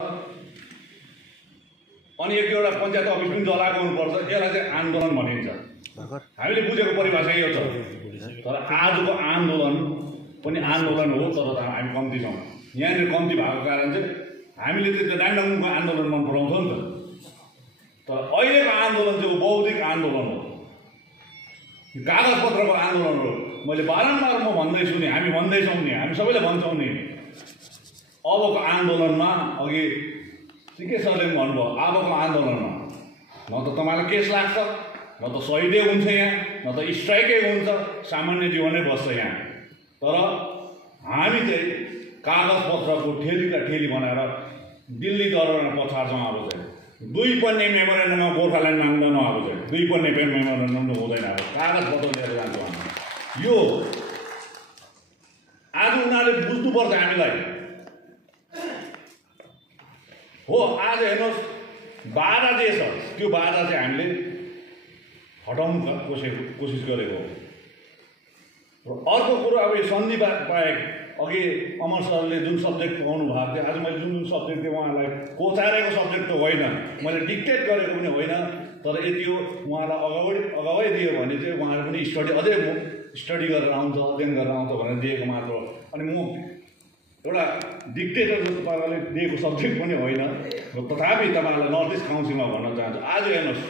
अनि एउटा पञ्चायत अफिस पनि जलाएको हुनुपर्छ। यसलाई चाहिँ आन्दोलन भनिन्छ। हामीले बुझेको परिभाषा यो छ। तर आजको आन्दोलन पनि आन्दोलन हो, तर हामी कम्ती छौँ। यहाँनिर कम्ती भएको कारण चाहिँ हामीले त्यो डाङडुङको आन्दोलन मन पराउँछौँ नि त। तर अहिलेको आन्दोलन चाहिँ बौद्धिक आन्दोलन हो, कागजपत्रको आन्दोलन हो। मैले बारम्बार म भन्दैछु नि, हामी भन्दैछौँ नि, हामी सबैले भन्छौँ नि, अबको आन्दोलनमा अघि सिके सरले पनि भन्नुभयो, अबको आन्दोलनमा न त तपाईँलाई केस लाग्छ, न त सहिदै हुन्छ यहाँ, न त स्ट्राइकै हुन्छ, सामान्य जीवनै बस्छ यहाँ। तर हामी चाहिँ कागजपत्रको ठेली बनाएर दिल्ली दरबारमा पछार्छौँ। अब चाहिँ 2 पन्ने मेमोरेन्डममा गोर्खाल्यान्ड माग्दैन। अब चाहिँ 2 पन्ने मेमोरेन्डम त हुँदैन। अब कागजपत्र लिएर जान्छौँ हामी। यो आज उनीहरूले बुझ्नुपर्छ हामीलाई। हो, आज हेर्नुहोस्, बाधा जे छ त्यो बाधा चाहिँ हामीले हटाउनु कोसिस गरेको हो। र अर्को कुरो, अब यो सन्धि बाहेक अघि अमर सरले जुन सब्जेक्ट पाउनु भएको थियो, आज मैले जुन सब्जेक्ट दिएँ उहाँलाई कोचारेको सब्जेक्ट त होइन, मैले डिक्टेट गरेको पनि होइन। तर यति हो, उहाँलाई अगावै दियो भने चाहिँ उहाँले पनि अझै स्टडी गरेर आउँछ, अध्ययन गरेर आउँछ भनेर दिएको मात्र हो। अनि म एउटा डिक्टेटर जस्तो पाराले दिएको सब्जेक्ट पनि होइन। तथापि तपाईँहरूलाई नर्थ इस्ट काउन्सिलमा भन्न चाहन्छु, आज हेर्नुहोस्,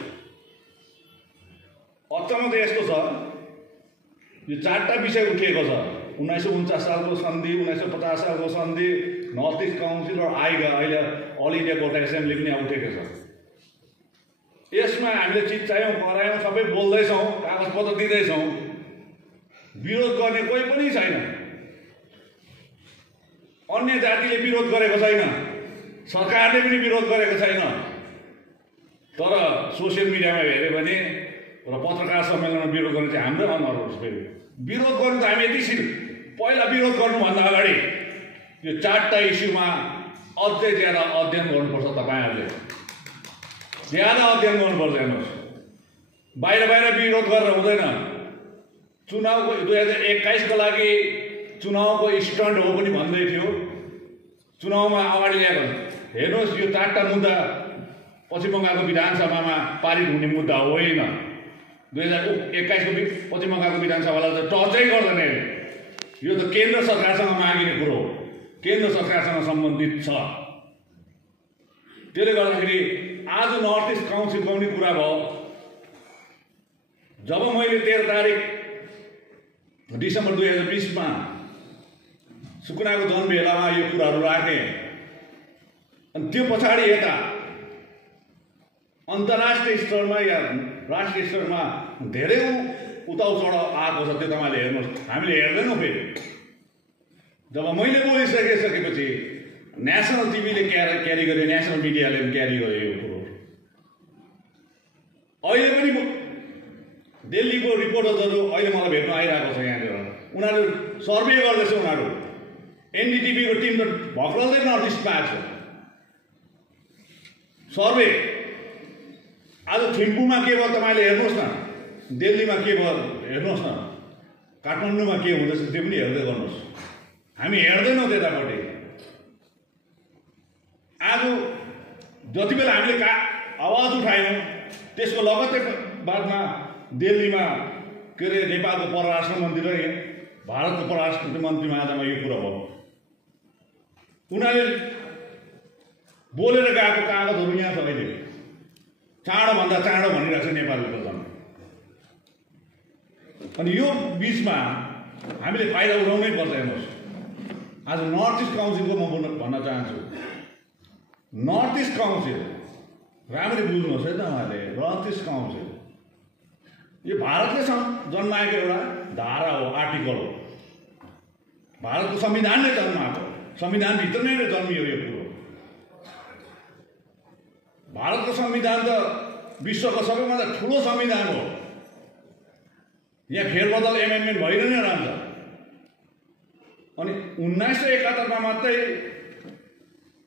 अचम्म चाहिँ यस्तो छ, यो 4टा विषय उठिएको छ। 1949 सालको सन्धि, 1950 सालको सन्धि, नर्थ इस्ट काउन्सिल र अहिले अल इन्डिया गोर्खा एसेम्ब्ली पनि उठेको छ। यसमा हामीले चिच्चायौँ, करायौँ, सबै बोल्दैछौँ, कागजपत्र दिँदैछौँ, विरोध गर्ने कोही पनि छैन। अन्य जातिले विरोध गरेको छैन, सरकारले पनि विरोध गरेको छैन। तर सोसियल मिडियामा हेऱ्यो भने र पत्रकार सम्मेलनमा विरोध गर्ने चाहिँ हाम्रै अनुहारहरू। फेरि विरोध गर्नु त हामी यति पहिला विरोध गर्नुभन्दा अगाडि यो 4टा इस्युमा अझै ज्यादा अध्ययन गर्नुपर्छ। तपाईँहरूले ज्यादा अध्ययन गर्नुपर्छ। हेर्नुहोस्, बाहिर विरोध गरेर हुँदैन। चुनावको 2021को लागि चुनावको स्टन्ट हो पनि भन्दै थियो, चुनावमा अगाडि ल्याएको। हेर्नुहोस्, यो 4टा मुद्दा पश्चिम बङ्गालको विधानसभामा पारित हुने मुद्दा होइन। 2021को पश्चिम बङ्गालको विधानसभालाई त टचै गर्दैन। यो त केन्द्र सरकारसँग मागिने कुरो हो, केन्द्र सरकारसँग सम्बन्धित छ। त्यसले गर्दाखेरि आज नर्थ इस्ट काउन्सिलको पनि कुरा भयो। जब मैले 13 तारिक डिसेम्बर 2020मा सुकुनाको जनमेलामा यो कुराहरू राखेँ, अनि त्यो पछाडि यता अन्तर्राष्ट्रिय स्तरमा या राष्ट्रिय स्तरमा धेरै उताउ चढाउ आएको छ। त्यो तपाईँले हेर्नुहोस्, हामीले हेर्दैनौँ। फेरि जब मैले बोलिसकेपछि नेसनल टिभीले क्यारी गर्यो, नेसनल मिडियाले पनि क्यारी गर्यो यो कुरो। अहिले पनि दिल्लीको रिपोर्टरहरू अहिले मलाई भेट्न आइरहेको छ यहाँनिर। उनीहरू सर्वे गर्दैछ। उनीहरू एनडीटीभीको टिम त भक्रल्दै नर्थ इस्टमा आएको छ सर्वे। आज थिम्पूमा के भयो तपाईँले हेर्नुहोस् न, दिल्लीमा के भयो हेर्नुहोस् न, काठमाडौँमा के हुँदैछ त्यो पनि हेर्दै गर्नुहोस्। हामी हेर्दैनौँ त्यतापट्टि। आज जति बेला हामीले आवाज उठायौँ, त्यसको लगत्तै बादमा दिल्लीमा के अरे नेपालको परराष्ट्र मन्त्री र भारतको परराष्ट्र मन्त्रीमा आजमा यो कुरा भयो। उनीहरूले बोलेर गएको कागजहरू यहाँ छ। अहिले चाँडोभन्दा चाँडो भनिरहेको छ नेपालले त झन्। अनि यो बिचमा हामीले फाइदा उठाउनै पर्छ। हेर्नुहोस्, आज नर्थ इस्ट काउन्सिलको म भन्न चाहन्छु, नर्थ इस्ट काउन्सिल राम्ररी बुझ्नुहोस् है त उहाँले। नर्थ इस्ट काउन्सिल यो भारतले जन्माएको एउटा धारा हो, आर्टिकल हो। भारतको संविधानले जन्माएको, संविधानभित्र नै जन्मियो यो कुरो। भारतको संविधान त विश्वको सबैभन्दा ठुलो संविधान हो। यहाँ फेरबदल एमेन्डमेन्ट भइ नै रहन्छ। अनि 1971मा मात्रै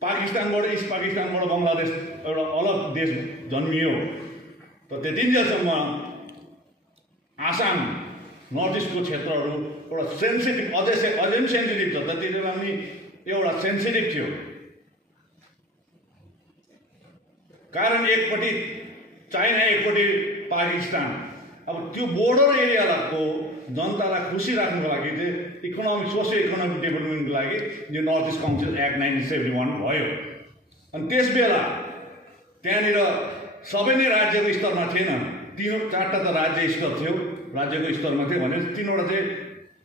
पाकिस्तानबाट, इस्ट पाकिस्तानबाट बङ्गलादेश एउटा अलग देश जन्मियो। तर त्यतिन्जेलसम्म आसाम, नर्थ इस्टको क्षेत्रहरू एउटा सेन्सिटिभ, अझै पनि सेन्सिटिभ छ। त्यति बेला पनि एउटा सेन्सिटिभ थियो। कारण एकपट्टि चाइना एकपट्टि पाकिस्तान। अब त्यो बोर्डर एरियाको जनतालाई खुसी राख्नुको लागि चाहिँ सोसियो इकोनोमिक डेभलपमेन्टको लागि यो नर्थ इस्ट काउन्सिल एक्ट 1971 भयो। अनि त्यस बेला त्यहाँनिर सबै नै राज्यको स्तरमा थिएन, 3-4टा त राज्य स्तर थियो, राज्यको स्तरमा थियो भने 3वटा चाहिँ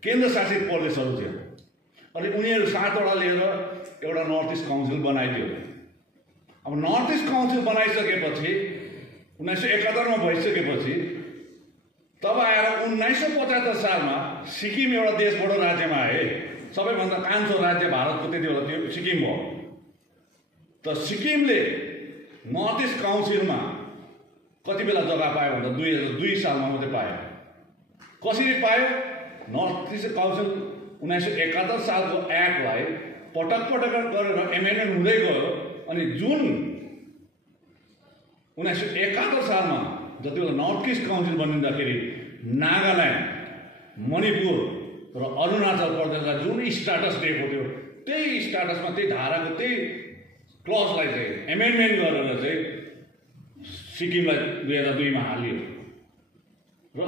केन्द्रशासित प्रदेशहरू थियो। अनि उनीहरू 7वटा लिएर एउटा नर्थ इस्ट काउन्सिल बनाइदियो। अब नर्थ इस्ट काउन्सिल बनाइसकेपछि 1971 मा भइसकेपछि तब आएर 1975 सालमा सिक्किम एउटा 10 राज्यमा आए। सबैभन्दा कान्छो राज्य भारतको त्यति बेला त्यो सिक्किम हो। त सिक्किमले नर्थ इस्ट काउन्सिलमा कति बेला जग्गा पायो भन्दा 2002 सालमा मात्रै पायो। कसरी पायो? नर्थ इस्ट काउन्सिल 1971 सालको एक्टलाई पटक गरेर एमेन्डमेन्ट हुँदै गयो। अनि जुन 1971 सालमा जति बेला नर्थ इस्ट काउन्सिल बनिँदाखेरि नागाल्यान्ड, मणिपुर र अरुणाचल प्रदेशलाई जुन स्ट्याटस दिएको थियो त्यही स्ट्याटसमा त्यही धाराको त्यही क्लजलाई चाहिँ एमेन्डमेन्ट गरेर चाहिँ सिक्किमलाई 2002 मा हालियो। र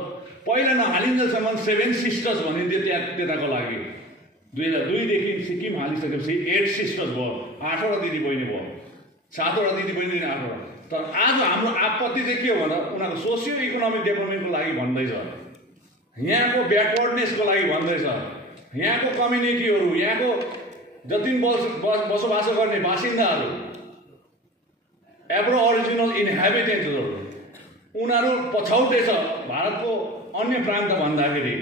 पहिला नहालिन्जेलसम्म 7 सिस्टर्स भनिन्थ्यो त्यताको लागि। 2002 देखि सिक्किम हालिसकेपछि 8 सिस्टर्स भयो, 8वटा दिदी बहिनी भयो, 7वटा दिदी बहिनी 8वटा। तर आज हाम्रो आपत्ति चाहिँ के हो भन्दा उनीहरूको सोसियो इकोनोमिक डेभलपमेन्टको लागि भन्दैछ, यहाँको ब्याकवर्डनेसको लागि भन्दैछ, यहाँको कम्युनिटीहरू, यहाँको जति बसोबासो गर्ने बासिन्दाहरू, एब्रो ओरिजिनल इन्हेबिटेन्ट्सहरू, उनीहरू पछौटे छ भारतको अन्य प्रान्त भन्दाखेरि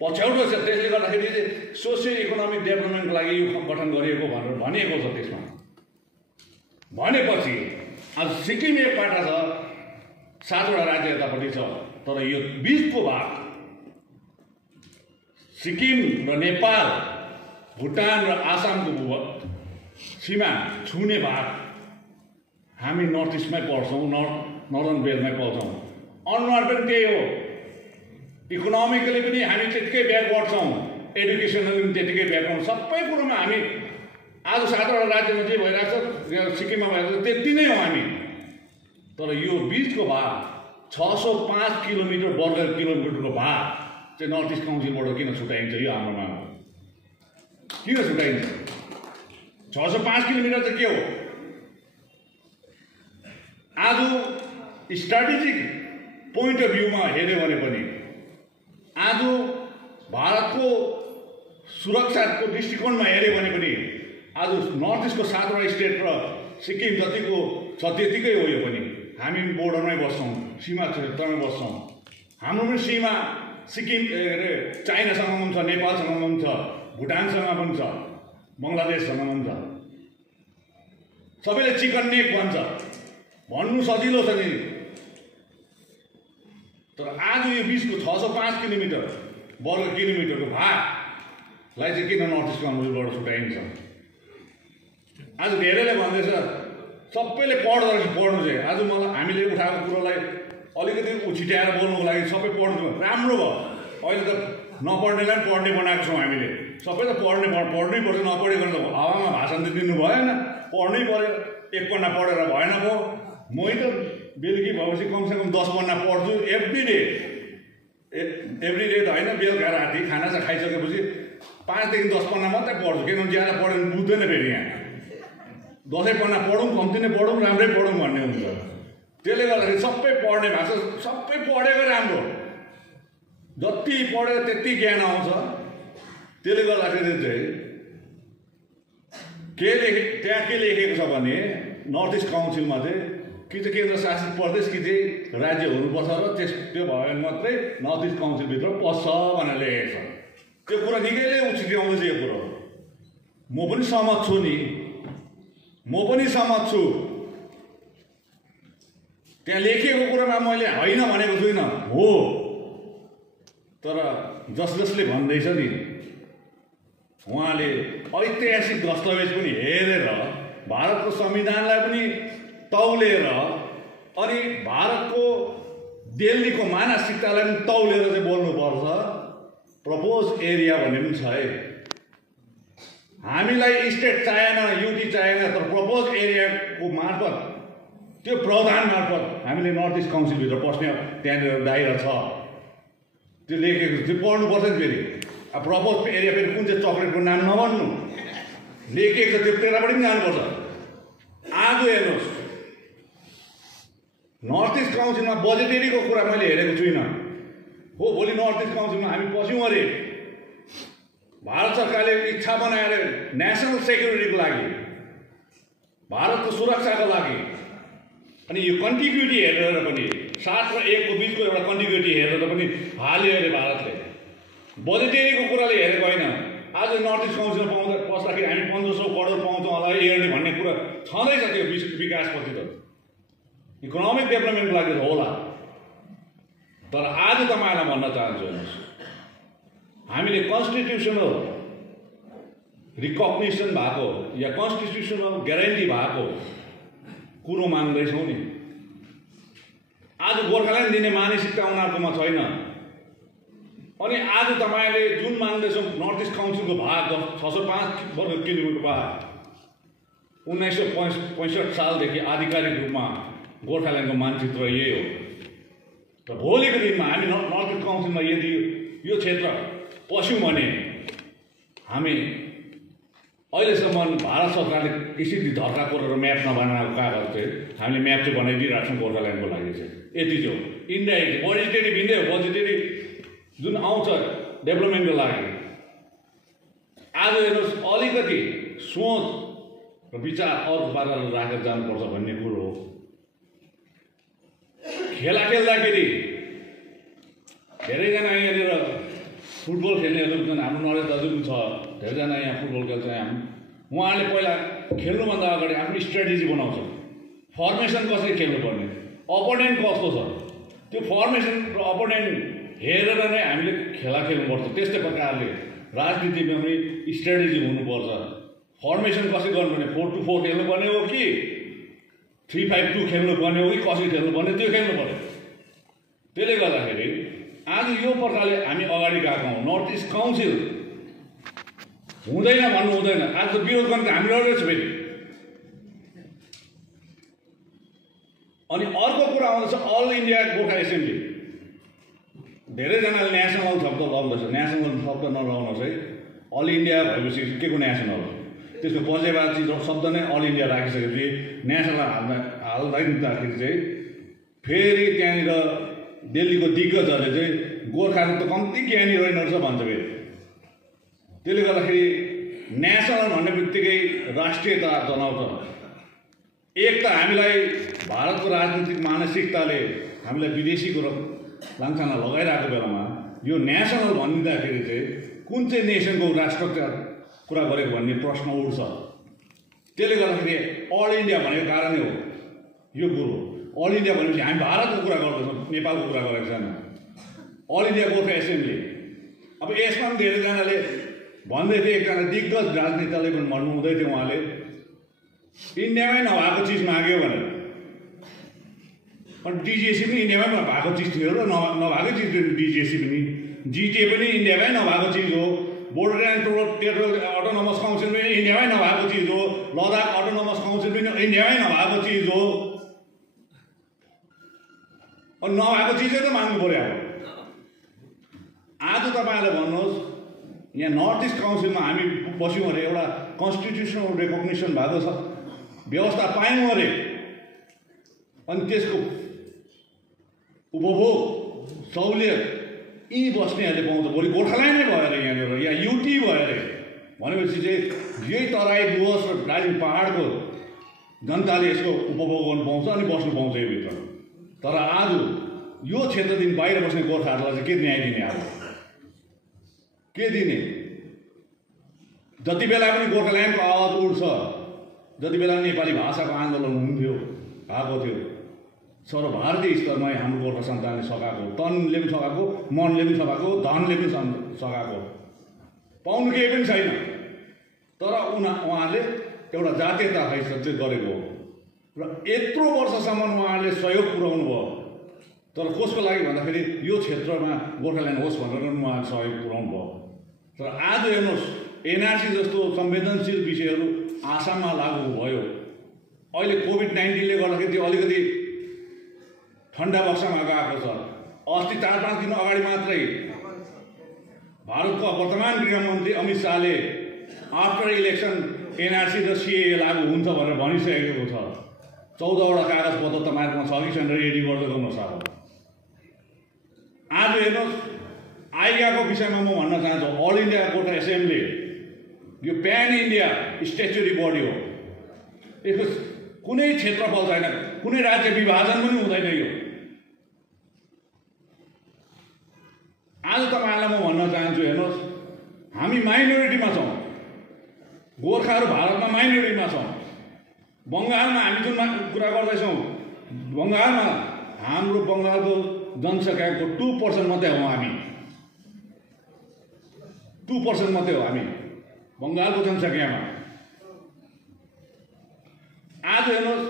पछौटो छ। त्यसले गर्दाखेरि चाहिँ सोसियो इकोनोमिक डेभलपमेन्टको लागि यो गठन गरिएको भनेर भनिएको छ। त्यसमा भनेपछि आज सिक्किम एक पाटा छ, 7वटा राज्य यतापट्टि छ, तर यो बिचको भाग सिक्किम र नेपाल, भुटान र आसामको सीमा छुने भाग हामी नर्थ इस्टमै पर्छौँ, नर्दर्न बेल्टमै पर्छौँ। अनुहार पनि त्यही हो, इकोनोमिकली पनि हामी त्यतिकै ब्याकवर्ड छौँ, एडुकेसनली पनि त्यतिकै ब्याकवर्ड, सबै कुरोमा हामी आज 7वटा राज्यमा जे भइरहेको छ सिक्किममा भइरहेको छ त्यति नै हो हामी। तर यो बिचको भाग 605 किलोमिटर वर्ग किलोमिटरको भाग चाहिँ नर्थ इस्ट काउन्सिलबाट किन छुट्याइन्छ? यो हाम्रो माग हो। किन छुट्याइन्छ? 605 किलोमिटर चाहिँ के हो? आज स्ट्राटेजिक पोइन्ट अफ भ्यूमा हेऱ्यो भने पनि, आज भारतको सुरक्षाको दृष्टिकोणमा हेऱ्यो भने पनि आज नर्थ इस्टको 7वटा स्टेट र सिक्किम जतिको छ त्यतिकै हो। यो पनि हामी बोर्डरमै बस्छौँ, सीमा क्षेत्रमै बस्छौँ। हाम्रो पनि सीमा सिक्किम चाइनासँग पनि छ, नेपालसँग पनि छ, भुटानसँग पनि छ, बङ्गलादेशसँग पनि छ। सबैले चिकन नेक भन्छ, भन्नु सजिलो छ नि। तर आज यो बिचको 605 किलोमिटर वर्ग किलोमिटरको भागलाई चाहिँ किन नर्थ इस्ट काउन्सिलबाट छुट्याइन्छ? आज धेरैले भन्दैछ सबैले पढ्दो रहेछ, पढ्नु चाहिँ। आज मलाई हामीले उठाएको कुरोलाई अलिकति उछिट्याएर बोल्नुको लागि सबै पढ्नु राम्रो भयो। अहिले त नपढ्नेलाई पनि पढ्ने बनाएको छौँ हामीले। सबै त पढ्नै पर्छ, नपढेको त हावामा भाषण त दिनु भएन, पढ्नै पऱ्यो। 1 पन्ना पढेर भएन भयो। मै त बेलुकी भएपछि कमसेकम 10 पन्ना पढ्छु एभ्री डे त होइन, बेलुका राति खाना चाहिँ खाइसकेपछि 5 देखि 10 पन्ना मात्रै पढ्छु। किनभने ज्यादा पढ्यो भने बुझ्दैन फेरि। यहाँ 10 पन्ना पढौँ, कम्ती नै पढौँ, राम्रै पढौँ भन्ने हुन्छ। त्यसले गर्दाखेरि सबै पढ्ने भएको छ, सबै पढेको राम्रो। जति पढ्यो त्यति ज्ञान आउँछ। त्यसले गर्दाखेरि चाहिँ त्यहाँ के लेखेको छ भने नर्थ इस्ट काउन्सिलमा चाहिँ कि चाहिँ केन्द्रशासित प्रदेश कि चाहिँ राज्य हुनुपर्छ र त्यो भयो भने मात्रै नर्थ इस्ट काउन्सिलभित्र पस्छ भनेर लेखेको छ। त्यो कुरा निकैले उछिट्याउँदैछ यो कुरो। म पनि सहमत छु नि, म पनि सहमत छु। त्यहाँ लेखिएको कुरामा मैले होइन भनेको छुइनँ, हो। तर जसले भन्दैछ नि उहाँले ऐतिहासिक दस्तावेज पनि हेरेर, भारतको संविधानलाई पनि तौलेर, अनि भारतको दिल्लीको मानसिकतालाई पनि तौलेर चाहिँ बोल्नुपर्छ। प्रपोज एरिया भन्ने पनि छ है। हामीलाई स्टेट चाहिएन, युटी चाहिएन, तर प्रपोज एरियाको मार्फत त्यो प्रावधान मार्फत हामीले नर्थ इस्ट काउन्सिलभित्र पस्ने त्यहाँनिर दायरा छ, त्यो लेखेको त्यो पढ्नुपर्छ नि। फेरि अब प्रपोज एरिया फेरि कुन चाहिँ चक्लेटको नाम नभन्नु, लेखेको छ त्यो टेरापट्टि पनि जानुपर्छ। आज हेर्नुहोस् नर्थ इस्ट काउन्सिलमा बजेटरीको कुरा मैले हेरेको छुइनँ हो। भोलि नर्थ इस्ट काउन्सिलमा हामी पस्यौँ अरे भारत सरकारले इच्छा बनाएर नेसनल सेक्युरिटीको लागि, भारतको सुरक्षाको लागि, अनि यो कन्टिग्युटी हेरेर पनि 7 र 1 को बिचको एउटा कन्टिग्युटी हेरेर पनि हाल्यो अरे भारतले। बजेटरीको कुराले हेरेको होइन। आज नर्थ इस्ट काउन्सिलमा पस्दाखेरि हामी 1500 करोड पाउँछौँ होला हेर्ने भन्ने कुरा छँदैछ। त्यो विकासपछि त इकोनोमिक डेभलपमेन्टको लागि त होला। तर आज तपाईँलाई भन्न चाहन्छु, हेर्नुहोस् हामीले कन्स्टिट्युसनल रिकग्निसन भएको या कन्स्टिट्युसनल ग्यारेन्टी भएको कुरो माग्दैछौँ नि। आज गोर्खाल्यान्ड दिने मानसिकता उनीहरूकोमा छैन। अनि आज तपाईँले जुन माग्दैछौँ नर्थ इस्ट काउन्सिलको भाग 605 वर्ग किलोमिटर भाग 1965 सालदेखि आधिकारिक रूपमा गोर्खाल्यान्डको मानचित्र यही हो। र भोलिको दिनमा हामी नर्थ इस्ट काउन्सिलमा यदि यो क्षेत्र पस्यौँ भने हामी अहिलेसम्म भारत सरकारले यसरी धर्का कोरेर म्याप नबनाएको कागज चाहिँ हामीले म्याप चाहिँ बनाइदिइरहेको छौँ गोर्खाल्यान्डको लागि चाहिँ। यति चाहिँ हो। इन्डाइरेक्ट बजेटरी भिन्दै हो। बजेटरी जुन आउँछ डेभलपमेन्टको लागि आज हेर्नुहोस् अलिकति सोच र विचार अर्को पाराले राखेर जानुपर्छ भन्ने कुरो हो। खेला खेल्दाखेरि धेरैजना यहाँनिर फुटबल खेल्नेहरू छन्। हाम्रो नरेश दाजु पनि छ, धेरैजना यहाँ फुटबल खेल्छ। उहाँहरूले पहिला खेल्नुभन्दा अगाडि आफ्नो स्ट्राटेजी बनाउँछ, फर्मेसन कसरी खेल्नुपर्ने, अपोनेन्ट कस्तो छ, त्यो फर्मेसन र अपोनेन्ट हेरेर नै हामीले खेला खेल्नुपर्छ। त्यस्तै प्रकारले राजनीतिमा पनि स्ट्राटेजी हुनुपर्छ। फर्मेसन कसरी गर्नुपर्ने, 4-2-4 खेल्नुपर्ने हो कि 3-5-2 खेल्नुपर्ने हो कि कसरी खेल्नुपर्ने, त्यो खेल्नु पर्यो। त्यसले गर्दाखेरि आज यो प्रकारले हामी अगाडि गएका हौँ। नर्थ इस्ट काउन्सिल हुँदैन भन्नु हुँदैन। आज त विरोध गर्ने त हामी रहेछ फेरि। अनि अर्को कुरा आउँदैछ अल इन्डिया गोर्खा एसेम्ब्ली। धेरैजनाले नेसनल शब्द लाउँदैछ। नेसनल शब्द नलाउनुहोस् है। अल इन्डिया भएपछि के को नेसनल हो? त्यसको बजेबाजी शब्द नै अल इन्डिया राखिसकेपछि नेसनल हाल्दाखेरि चाहिँ फेरि त्यहाँनिर दिल्लीको दिग्गजहरूले चाहिँ गोर्खाको त कम्ती ज्ञानी रहेन रहेछ भन्छ फेरि। त्यसले गर्दाखेरि नेसनल भन्ने बित्तिकै राष्ट्रियता जनाउँछ। एक त हामीलाई भारतको राजनीतिक मानसिकताले हामीलाई विदेशीको लान्छना लगाइरहेको बेलामा यो नेसनल भनिँदाखेरि चाहिँ कुन चाहिँ नेसनको राष्ट्रको कुरा गरेको भन्ने प्रश्न उठ्छ। त्यसले गर्दाखेरि अल इन्डिया भनेको कारणै हो यो कुरो। अल इन्डिया भनेपछि हामी भारतको कुरा गर्दैछौँ, नेपालको कुरा गरेको छैन। All India Gorkha assembly. अब यसमा पनि धेरैजनाले भन्दै थिए, एकजना दिग्गज राजनेताले पनि भन्नुहुँदै थियो, उहाँले इन्डियामै नभएको चिज माग्यो भनेर। अनि डिजिएसी पनि इन्डियामै भएको चिज थियो र नभएको चिज थियो डिजिएसी पनि। जिटिए पनि इन्डियामै नभएको चिज हो। Border and territorial autonomous council पनि इन्डियामै नभएको चिज हो। लद्दाख अटोनोमस काउन्सिल पनि इन्डियामै नभएको चिज हो। अनि नभएको चिजै त माग्नु पऱ्यो। अब आज तपाईँहरूले भन्नुहोस् यहाँ नर्थ इस्ट काउन्सिलमा हामी बस्यौँ अरे, एउटा कन्स्टिट्युसनल रेकग्निसन भएको छ, व्यवस्था पायौँ अरे, अनि त्यसको उपभोग सहुलियत यी बस्नेहरूले पाउँछ। भोलि गोर्खाल्यान्डै भयो अरे यहाँनिर, या युटी भयो अरे भनेपछि चाहिँ यही तराई डुवर्स र दार्जिलिङ पाहाडको जनताले यसको उपभोग गर्नु पाउँछ अनि बस्नु पाउँछ यो भित्र। तर आज यो क्षेत्रदेखि बाहिर बस्ने गोर्खाहरूलाई चाहिँ के न्याय दिने? अब के दिने? जति बेला पनि गोर्खाल्यान्डको आवाज उठ्छ, जति बेला नेपाली भाषाको आन्दोलन हुन्थ्यो भएको थियो, सर्वभारतीय स्तरमा हाम्रो गोर्खा सन्तानले सकाएको, तनले पनि सकाएको, मनले पनि सकाएको, धनले पनि सकाएको, पाउनु केही पनि छैन। तर उहाँहरूले एउटा जातीयता हैसियतले गरेको हो र यत्रो वर्षसम्म उहाँहरूले सहयोग पुर्याउनु भयो। तर कसको लागि भन्दाखेरि यो क्षेत्रमा गोर्खाल्यान्ड होस् भनेर उहाँहरूले सहयोग पुर्याउनु भयो। तर आज हेर्नुहोस् एनआरसी जस्तो संवेदनशील विषयहरू आसाममा लागू भयो, अहिले कोभिड-19ले गर्दाखेरि त्यो अलिकति ठन्डा बक्सामा गएको छ। अस्ति 4-5 दिन अगाडि मात्रै भारतको वर्तमान गृहमन्त्री अमित शाहले आफ्टर इलेक्सन एनआरसी र सिए लागू हुन्छ भनेर भनिसकेको छ। 14वटा कागजपत्र तपाईँहरूकोमा छ कि छैन रेडी गर्दै गर्नुहोस्। अब आज हेर्नुहोस्, आइयाको विषयमा म भन्न चाहन्छु, अल इन्डिया गोर्खा एसेम्बली यो प्यान इन्डिया स्ट्याच्युटरी बडी हो। यसको कुनै क्षेत्रफल छैन, कुनै राज्य विभाजन पनि हुँदैन। यो आज तपाईँहरूलाई म भन्न चाहन्छु, हेर्नुहोस्, हामी माइनोरिटीमा छौँ। गोर्खाहरू भारतमा माइनोरिटीमा छौँ। बङ्गालमा हामी जुन कुरा गर्दैछौँ, बङ्गालमा हाम्रो बङ्गालको जनसङ्ख्याको 2% मात्रै हो। हामी 2% मात्रै हो हामी बङ्गालको जनसङ्ख्यामा। आज हेर्नुहोस्,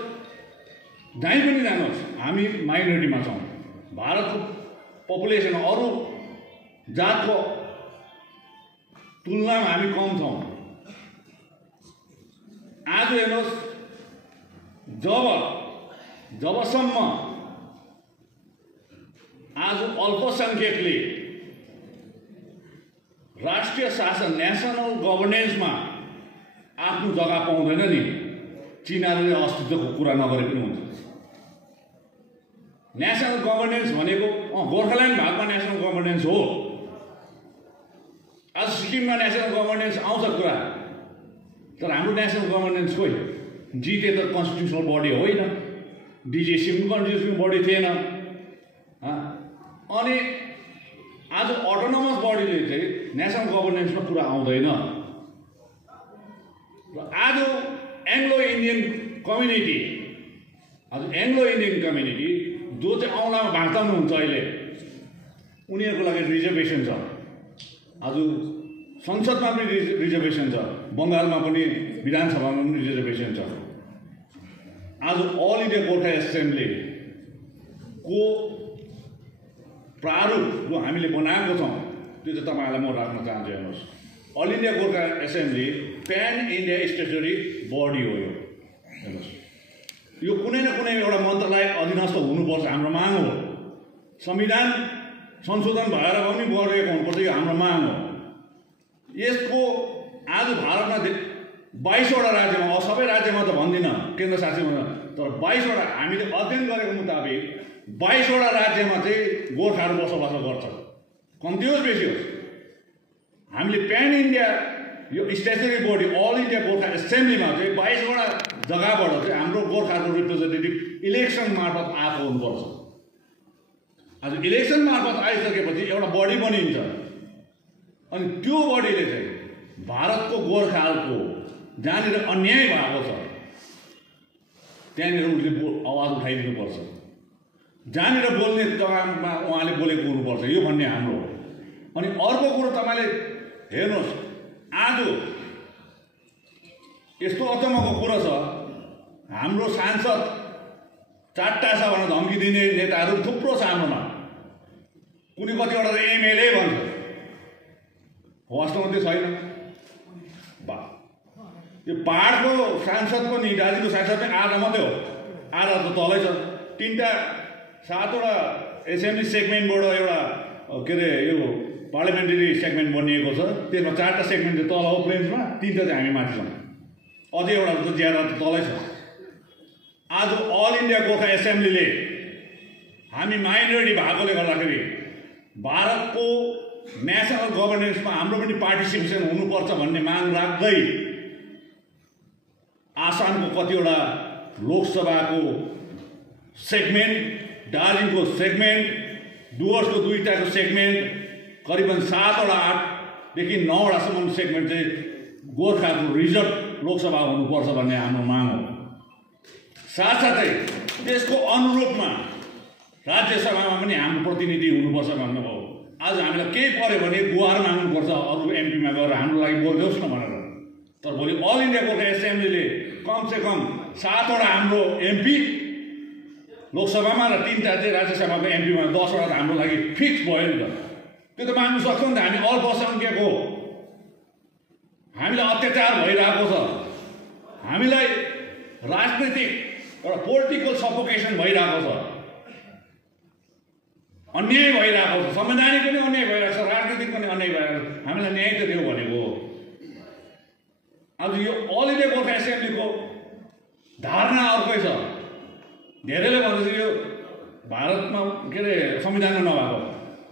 जहीँ पनि जानुहोस् हामी माइनोरिटीमा छौँ। भारतको पपुलेसन अरू जातको तुलनामा हामी कम छौँ। आज हेर्नुहोस्, जबसम्म आज अल्पसङ्ख्यकले राष्ट्रिय शासन नेसनल गभर्नेन्समा आफ्नो जग्गा पाउँदैन नि, चिनाले अस्तित्वको कुरा नगरे पनि हुन्छ। नेसनल गभर्नेन्स भनेको गोर्खाल्यान्ड भागमा नेसनल गभर्नेन्स हो। आज सिक्किममा नेसनल गभर्नेन्स आउँछ कुरा, तर हाम्रो नेसनल गभर्नेन्स खोइ जिते त कन्स्टिट्युसनल बडी होइन, डिजिएसी पनि कन्स्टिट्युसनल बडी थिएन। अनि आज अटोनोमस बडीले चाहिँ नेसनल गभर्नेन्समा कुरा आउँदैन। र आज एङ्ग्लो इन्डियन कम्युनिटी, जो चाहिँ औँलामा भाँच्नुहुन्छ अहिले, उनीहरूको लागि रिजर्भेसन छ। आज संसदमा पनि रिजर्भेसन छ, बङ्गालमा पनि विधानसभामा पनि रिजर्भेसन छ। आज अल इन्डिया गोर्खा एसेम्ब्लीको प्रारूप जो हामीले बनाएको छौँ त्यो चाहिँ तपाईँहरूलाई म राख्न चाहन्छु। हेर्नुहोस्, all India Gorkha assembly pan India statutory body हो। यो हेर्नुहोस्, यो कुनै न कुनै एउटा मन्त्रालय अधीनस्थ हुनुपर्छ, हाम्रो माग हो। संविधान संशोधन भएर पनि गरिएको हुनुपर्छ, यो हाम्रो माग हो। यसको आज भारतमा 22वटा राज्यमा, सबै राज्यमा त भन्दिनँ, केन्द्र शासितमा, तर 22वटा हामीले अध्ययन गरेको मुताबिक 22वटा राज्यमा चाहिँ गोर्खाहरू बसोबास गर्छ। कम्ती होस् बेसी होस्, हामीले प्यान इन्डिया यो स्ट्याच्युटरी बडी अल इन्डिया गोर्खा एसेम्ब्लीमा चाहिँ 22वटा जग्गाबाट चाहिँ हाम्रो गोर्खाको रिप्रेजेन्टेटिभ इलेक्सन मार्फत आएको हुनुपर्छ। आज इलेक्सन मार्फत आइसकेपछि एउटा बडी बनिन्छ, अनि त्यो बडीले चाहिँ भारतको गोर्खाहरूको जहाँनिर अन्याय भएको छ त्यहाँनिर उसले आवाज उठाइदिनुपर्छ। जहाँनिर बोल्ने जग्गामा उहाँले बोलेको हुनुपर्छ, यो भन्ने हाम्रो हो। अनि अर्को कुरो तपाईँले हेर्नुहोस्, आज यस्तो अचम्मको कुरो छ, हाम्रो सांसद 4टा छ भनेर धम्की दिने नेताहरू थुप्रो छ हाम्रोमा। कुनै कतिवटा एमएलए भन्छ, वास्तवमा त्यो छैन। यो पहाडको सांसद पनि, दार्जिलिङको सांसद पनि आधा मात्रै हो, आधा त तलै छ। 7वटा एसेम्ब्ली सेगमेन्टबाट एउटा के अरे यो पार्लियामेन्ट्री सेगमेन्ट बनिएको छ, त्यसमा 4टा सेगमेन्ट चाहिँ तल हो प्लेन्समा, 3टा चाहिँ हामी माथि छौँ, अझै एउटा त ज्यादा त तलै छ। आज अल इन्डिया गोर्खा एसेम्ब्लीले हामी माइनोरिटी भएकोले गर्दाखेरि भारतको नेसनल गभर्नेन्समा हाम्रो पनि पार्टिसिपेसन हुनुपर्छ भन्ने माग राख्दै आसामको कतिवटा लोकसभाको सेगमेन्ट, दार्जिलिङको सेगमेन्ट, डुवर्सको 2टाको सेगमेन्ट, करिबन 7वटा 8देखि 9वटासम्म सेगमेन्ट चाहिँ गोर्खाको रिजर्भ लोकसभा हुनुपर्छ भन्ने हाम्रो माग हो। साथसाथै त्यसको अनुरूपमा राज्यसभामा पनि हाम्रो प्रतिनिधि हुनुपर्छ भन्नुभयो। आज हामीलाई केही पऱ्यो भने गुहार माग्नुपर्छ अरू एमपीमा गएर हाम्रो लागि बोलिदियोस् न भनेर। तर भोलि अल इन्डिया गोर्खा एसेम्ब्लीले कमसेकम 7वटा हाम्रो एमपी लोकसभामा र 3टा चाहिँ राज्यसभाको एमपीमा, 10वटा त हाम्रो लागि फिक्स भयो नि त। त्यो त मान्नु सक्छौँ नि त, हामी अल्पसङ्ख्यक हो, हामीलाई अत्याचार भइरहेको छ, हामीलाई राजनीतिक एउटा पोलिटिकल सफोकेसन भइरहेको छ, अन्याय भइरहेको छ, संवैधानिक पनि अन्याय भइरहेको छ, राजनीतिक पनि अन्याय भइरहेको छ। हामीलाई न्याय त देऊ भनेको। आज यो अल इन्डिया गोर्खा एसेम्ब्लीको धारणा अर्कै छ। धेरैले भन्छ यो भारतमा के अरे संविधानमा नभएको।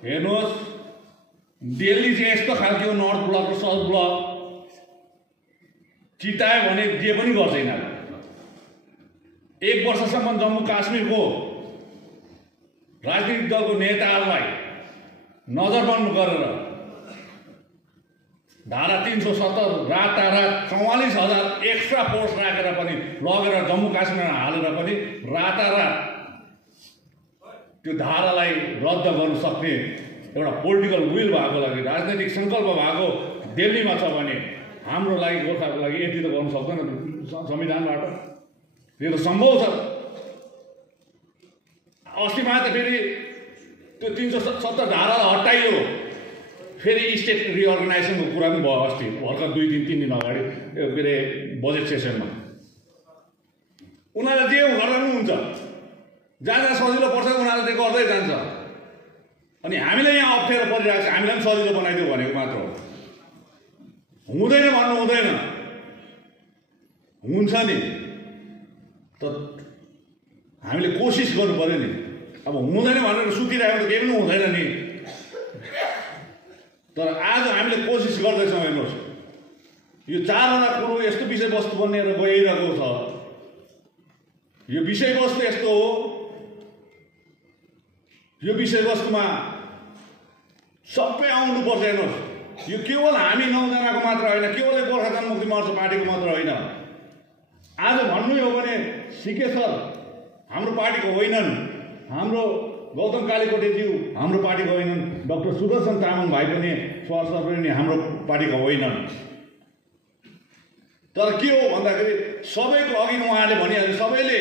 हेर्नुहोस्, दिल्ली चाहिँ यस्तो खालको नर्थ ब्लक र साउथ ब्लक चितायो भने जे पनि गर्छ यिनीहरू। 1 वर्षसम्म जम्मू काश्मीरको राजनीतिक दलको नेताहरूलाई नजरबन्द गरेर धारा 370 रातारात 44,000 एक्स्ट्रा फोर्स राखेर पनि लगेर जम्मू काश्मीरमा हालेर पनि रातारात त्यो धारालाई रद्द गर्न सक्ने एउटा पोलिटिकल विल भएको लागि, राजनैतिक सङ्कल्प भएको दिल्लीमा छ भने हाम्रो लागि, गोर्खाको लागि यति त गर्नु सक्दैन संविधानबाट। यो त सम्भव छ। अस्ति मात्र फेरि त्यो 370 धारालाई हटाइयो, फेरि स्टेट रिअर्गनाइजेसनको कुरा पनि भयो अस्ति भर्खर 2-3 दिन अगाडि के अरे बजेट सेसनमा। उनीहरूले जे गर्दा पनि हुन्छ, जहाँ जहाँ सजिलो पर्छ उनीहरूले त्यो गर्दै जान्छ। अनि हामीले यहाँ अप्ठ्यारो परिरहेको छ, हामीलाई पनि सजिलो बनाइदियो भनेको मात्र हो। हुँदैन भन्नु हुँदैन, हुन्छ नि त हामीले कोसिस गर्नु पर्यो नि। अब हुँदैन भनेर सुतिरहेको त केही पनि हुँदैन नि। तर आज हामीले कोसिस गर्दैछौँ। हेर्नुहोस्, यो 4वटा कुरो यस्तो विषयवस्तु बनेर गइरहेको छ। यो विषयवस्तु यस्तो हो, यो विषयवस्तुमा सबै आउनुपर्छ। हेर्नुहोस्, यो केवल हामी 9 जनाको मात्र होइन, केवल गोर्खा जनमुक्ति मोर्चा पार्टीको मात्र होइन। आज भन्नु हो भने सिके सर हाम्रो पार्टीको होइनन्, हाम्रो गौतम कालीकोटेज्यू हाम्रो पार्टीको होइनन्, डाक्टर सुदर्शन तामाङ भाइ पनि सर पनि हाम्रो पार्टीको होइनन्। तर के हो भन्दाखेरि सबैको अघि उहाँले भनिहाल्नु, सबैले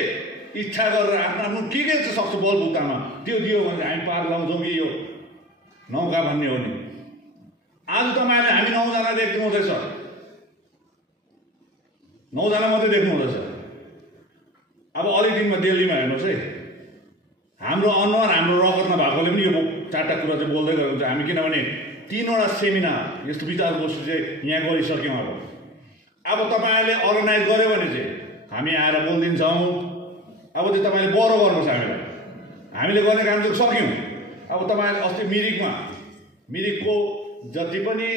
इच्छा गरेर आफ्नो आफ्नो के चाहिँ सक्छ बलबुतामा त्यो दियो भने हामी पार लगाउँछौँ कि यो नौका भन्ने हो नि। आज तपाईँले हामी 9 जना देख्नु हुँदैछ, 9 जना मात्रै देख्नु हुँदैछ। अब अलिक दिनमा दिल्लीमा हेर्नुहोस् है, हाम्रो अनुहार हाम्रो रगतमा भएकोले पनि यो 4टा कुरा चाहिँ बोल्दै गएको हुन्छ हामी। किनभने 3वटा सेमिनार यस्तो विचार गोष्ठी चाहिँ यहाँ गरिसक्यौँ। अब तपाईँहरूले अर्गनाइज गर्यो भने चाहिँ हामी आएर बोलिदिन्छौँ। अब चाहिँ तपाईँले बरो गर्नुहोस् हामीलाई, हामीले गर्ने काम चाहिँ सक्यौँ। अब तपाईँले अस्ति मिरिकको जति पनि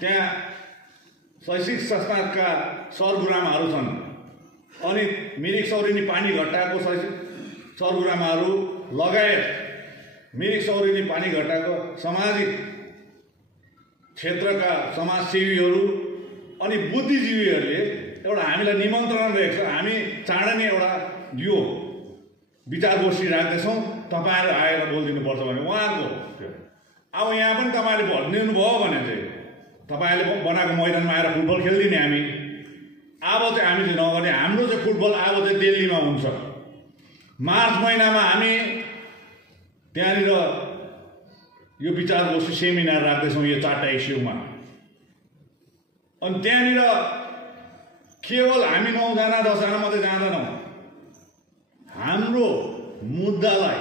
त्यहाँ शैक्षिक संस्थानका सरगुरुआमाहरू छन्, अनि मिरिक सौरेनी पानीघट्टाको सरगुरुआमाहरू लगायत मिरिक सौरेनी पानीघट्टाको सामाजिक क्षेत्रका समाजसेवीहरू अनि बुद्धिजीवीहरूले एउटा हामीलाई निमन्त्रणा दिएको छ। हामी चाँडै नै एउटा यो विचार गोष्ठी राख्दैछौँ, तपाईँहरू आएर बोलिदिनुपर्छ भने उहाँहरूको। अब यहाँ पनि तपाईँले भनिदिनु भयो भने चाहिँ तपाईँहरूले बनाएको मैदानमा आएर फुटबल खेलिदिने हामी। अब चाहिँ हामी चाहिँ नगर्ने, हाम्रो चाहिँ फुटबल अब चाहिँ दिल्लीमा हुन्छ। मार्च महिनामा हामी त्यहाँनिर यो विचार गोष्ठी सेमिनार राख्दैछौँ यो 4टा इस्युमा। अनि त्यहाँनिर केवल हामी 9 जना 10 जना मात्रै जाँदैनौँ। हाम्रो मुद्दालाई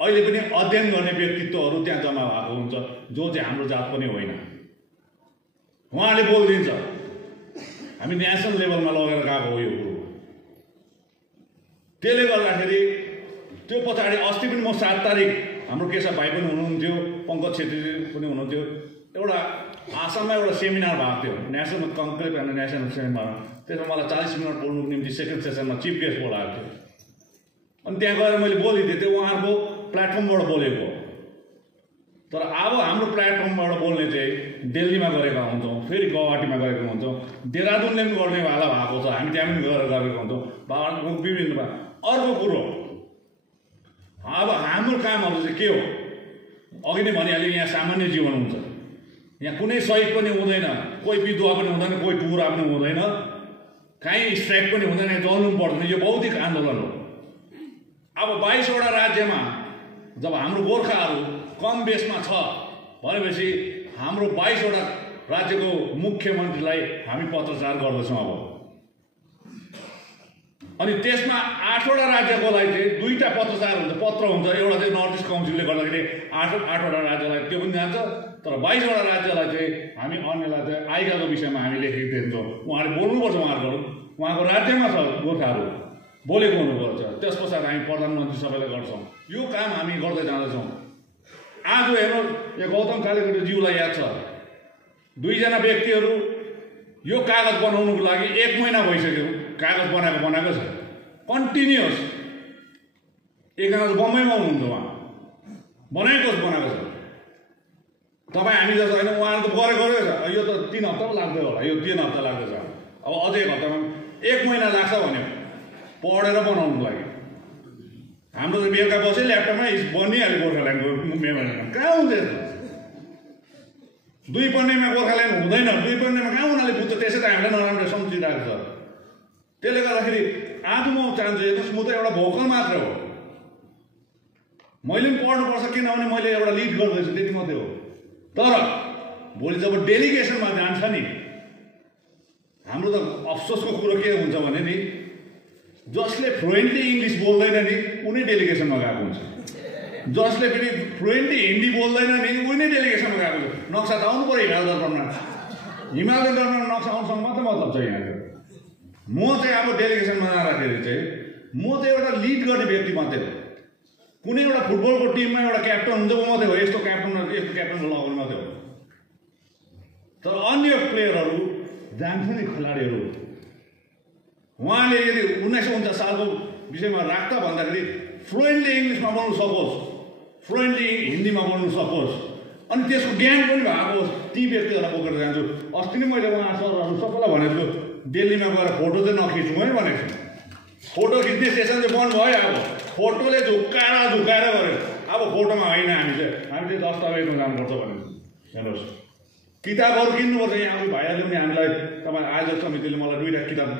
अहिले पनि अध्ययन गर्ने व्यक्तित्वहरू त्यहाँ जम्मा भएको हुन्छ, जो चाहिँ हाम्रो जात पनि होइन। उहाँले बोलिदिन्छ, हामी नेसनल लेभलमा लगेर गएको हो यो कुरो। त्यसले गर्दाखेरि त्यो पछाडि अस्ति पनि म 7 तारिक हाम्रो केशव भाइ पनि हुनुहुन्थ्यो, पङ्कज छेत्री पनि हुनुहुन्थ्यो, एउटा आसाममा एउटा सेमिनार भएको थियो, national conclave and national seminar. त्यसमा मलाई 40 मिनट बोल्नुको निम्ति सेकेन्ड सेसनमा चिफ गेस्ट बोलाएको थियो। अनि त्यहाँ गएर मैले बोलिदिएँ, त्यो उहाँहरूको प्लेटफर्मबाट बोलेको। तर अब हाम्रो प्लेटफर्मबाट बोल्ने चाहिँ दिल्लीमा गरेका हुन्छौँ, फेरि गुवाहाटीमा गरेका हुन्छौँ, देहरादुनले पनि गर्नेवाला भएको छ, हामी त्यहाँ पनि गरेका हुन्छौँ, विभिन्न। अर्को कुरो, अब हाम्रो कामहरू चाहिँ के हो? अघि नै भनिहालेँ, यहाँ सामान्य जीवन हुन्छ, यहाँ कुनै सहिद पनि हुँदैन, कोही विधवा पनि हुँदैन, कोही टुरा पनि हुँदैन, कहीँ स्ट्राइक पनि हुँदैन, चल्नु पर्दैन। यो बौद्धिक आन्दोलन हो। अब 22वटा राज्यमा जब हाम्रो गोर्खाहरू कम बेसमा छ भनेपछि हाम्रो 22वटा राज्यको मुख्यमन्त्रीलाई हामी पत्रचार गर्दछौँ। अब अनि त्यसमा 8वटा राज्यकोलाई चाहिँ 2टा पत्रचार हुन्छ, पत्र हुन्छ। एउटा चाहिँ नर्थ इस्ट काउन्सिलले गर्दाखेरि 8वटा राज्यलाई त्यो पनि जान्छ, तर 22वटा राज्यलाई चाहिँ हामी अन्यलाई चाहिँ आइगाको विषयमा हामी लेखेको दिन्छौँ। उहाँले बोल्नुपर्छ, उहाँको राज्यमा छ गोर्खाहरू बोलेको हुनुपर्छ। त्यस पछाडि हामी प्रधानमन्त्री सबैलाई गर्छौँ। यो काम हामी गर्दै जाँदैछौँ। आज हेर्नुहोस्, यो गौतम कालेकोटीज्यूलाई याद छ, 2जना व्यक्तिहरू यो कागज बनाउनुको लागि 1 महिना भइसक्यो। कागज बनाएको छ कन्टिन्युअस। एकजना त बम्बईमा हुनुहुन्छ, उहाँ बनाएको छ। तपाईँ हामी जस्तो होइन, उहाँले त गरेको छ। यो त 3 हप्ता पो लाग्दै होला, यो 3 हप्ता लाग्दैछ। अब अझै 1 हप्तामा 1 महिना लाग्छ भन्यो पढेर बनाउनुको लागि। हाम्रो त बेलुका बस्यो ल्यापटपमै बनिहाल्यो गोर्खाल्यान्डको मेमोरेन्डम। कहाँ हुन्छ यस्तो? 2 पन्नेमा गोर्खाल्यान्ड हुँदैन, 2 पन्नेमा कहाँ उनीहरूले बुझ्छ? त्यसै त हामीलाई नराम्रो सम्झिरहेको छ। त्यसले गर्दाखेरि आज म चाहन्छु, हेर्नुहोस्, म त एउटा भोकल मात्र हो। मैले पनि पढ्नुपर्छ, किनभने मैले एउटा लिड गर्दैछु, त्यति मात्रै हो। तर भोलि जब डेलिगेसनमा जान्छ नि, हाम्रो त अफसोसको कुरो के हुन्छ भने नि, जसले फ्लुएन्टली इङ्ग्लिस बोल्दैन नि उनी डेलिगेसनमा गएको हुन्छ, जसले पनि फ्लुएन्टली हिन्दी बोल्दैन नि उनी डेलिगेसनमा गएको हुन्छ। नक्सा त आउनु पऱ्यो हिमाल दर्पणमा, हिमालय दर्पणमा नक्सा आउनुसँग मात्रै मतलब छ। यहाँ म चाहिँ अब डेलिगेसनमा जाँदाखेरि चाहिँ म चाहिँ एउटा लिड गर्ने व्यक्ति मात्रै हो। कुनै एउटा फुटबलको टिममा एउटा क्याप्टन हुन्छ, म मात्रै हो यस्तो क्याप्टनको लगाउने मात्रै हो। तर अन्य प्लेयरहरू जान्छ नि, खेलाडीहरू, उहाँले यदि 1949 सालको विषयमा राख्दा भन्दाखेरि फ्लुएन्टली इङ्ग्लिसमा बोल्नु सकोस्, फ्लुएन्टली हिन्दीमा बोल्नु सकोस्, अनि त्यसको ज्ञान पनि भएको होस्, ती व्यक्तिहरूलाई बोकेर जान्छु। अस्ति नै मैले उहाँ सरहरू सबैलाई भनेको छु, दिल्लीमा गएर फोटो चाहिँ नखिचौँ है भनेको छु। फोटो खिच्ने सेसन चाहिँ बन्द भयो। अब फोटोले झुक्काएर गऱ्यो। अब फोटोमा होइन, हामी चाहिँ दस्तावेजमा जानुपर्छ भनेको छु। हेर्नुहोस्, किताबहरू किन्नुपर्छ। यहाँ अब भाइहरूले पनि हामीलाई, तपाईँ आयोजक समितिले मलाई 2टा किताब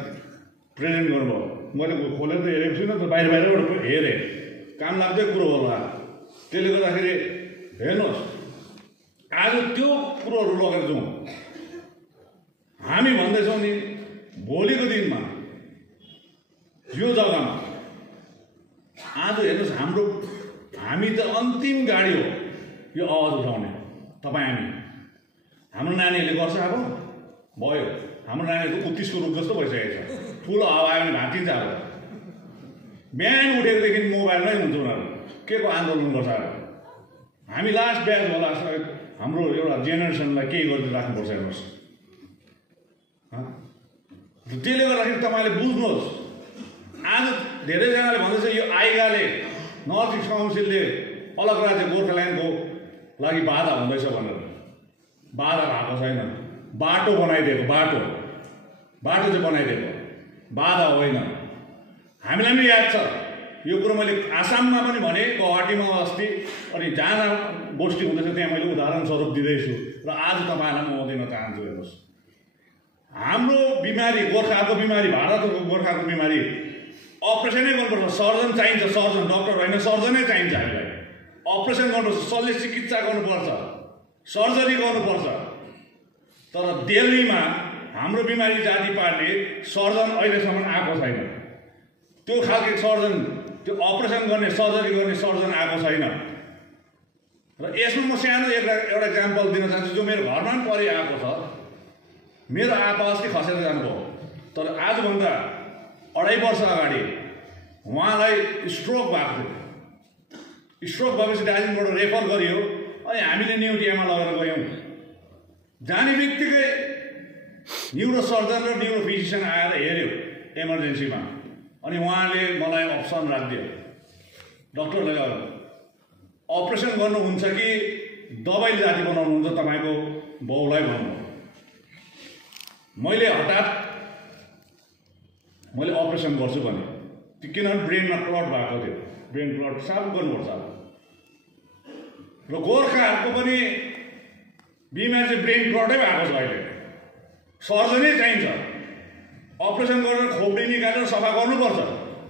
प्रेजेन्ट गर्नुभयो। मैले खोलेर त हेरेको छुइनँ, त बाहिरबाट हेरेँ। काम लाग्दै कुरो होला। त्यसले गर्दाखेरि हेर्नुहोस्, आज त्यो कुरोहरू लगेर जाउँ। हामी भन्दैछौँ नि, भोलिको दिनमा यो जग्गामा आज हेर्नुहोस्, हामी त अन्तिम गाडी हो यो आवाज उठाउने। तपाईँ हाम्रो नानीहरूले गर्छ, अब भयो। हाम्रो नानीहरू 31को रूप जस्तो भइसकेको छ। ठुलो हावा आयो भने भाँचिन्छ। अब बिहान उठेकोदेखि मोबाइलमै हुन्छ उनीहरू, के को आन्दोलन गर्छ। अब हामी लास्ट ब्याच होला, हाम्रो एउटा जेनेरेसनलाई केही गरिदिनु राख्नुपर्छ। हेर्नुहोस्, त्यसले गर्दाखेरि तपाईँले बुझ्नुहोस्, आज धेरैजनाले भन्दैछ यो आइगाले, नर्थ इस्ट काउन्सिलले अलग राज्य गोर्खाल्यान्डको लागि बाधा हुँदैछ भनेर। बाधा भएको छैन। बाटो बनाइदिएको, बाटो चाहिँ बनाइदिएको, बाधा होइन। हामीलाई पनि याद छ यो कुरो। मैले आसाममा पनि भने, गुवाहाटीमा अस्ति, अनि जहाँ गोष्ठी हुँदैछ त्यहाँ मैले उदाहरण स्वरूप दिँदैछु। र आज तपाईँहरूलाई म दिन चाहन्छु। हेर्नुहोस्, हाम्रो बिमारी, गोर्खाको बिमारी, भारतको गोर्खाको बिमारी अपरेसनै गर्नुपर्छ। सर्जन चाहिन्छ, सर्जन, डक्टर होइन, सर्जनै चाहिन्छ। हामीलाई अपरेसन गर्नुपर्छ, शल्य चिकित्सा गर्नुपर्छ, सर्जरी गर्नुपर्छ। तर दिल्लीमा हाम्रो बिमारी जाति पार्ने सर्जन अहिलेसम्म आएको छैन। त्यो खालको सर्जन, त्यो अपरेसन गर्ने, सर्जरी गर्ने सर्जन आएको छैन। र यसमा म सानो एउटा इक्जाम्पल दिन चाहन्छु, जो मेरो घरमा पनि परिआएको छ। मेरो आप्पा अस्ति खसेर जानुभयो, तर आजभन्दा 2.5 वर्ष अगाडि उहाँलाई स्ट्रोक भएको थियो। स्ट्रोक भएपछि दार्जिलिङबाट रेफर गरियो, अनि हामीले न्युटियामा लगेर गयौँ। जाने बित्तिकै न्युरो सर्जन र न्युरो फिजिसियन आएर हेऱ्यो इमर्जेन्सीमा, अनि उहाँले मलाई अप्सन राखिदियो। डक्टरले अपरेसन गर्नुहुन्छ कि दबाई जाति बनाउनुहुन्छ तपाईँको बाउलाई भन्नु। मैले अपरेसन गर्छु भने, किनभने ब्रेनमा क्लट भएको थियो। ब्रेन क्लट साफ गर्नुपर्छ। र गोर्खाहरूको पनि बिमार चाहिँ ब्रेन क्लटै भएको छ। अहिले सर्जनै चाहिन्छ। अपरेसन गरेर खोप्डी निकालेर सफा गर्नुपर्छ।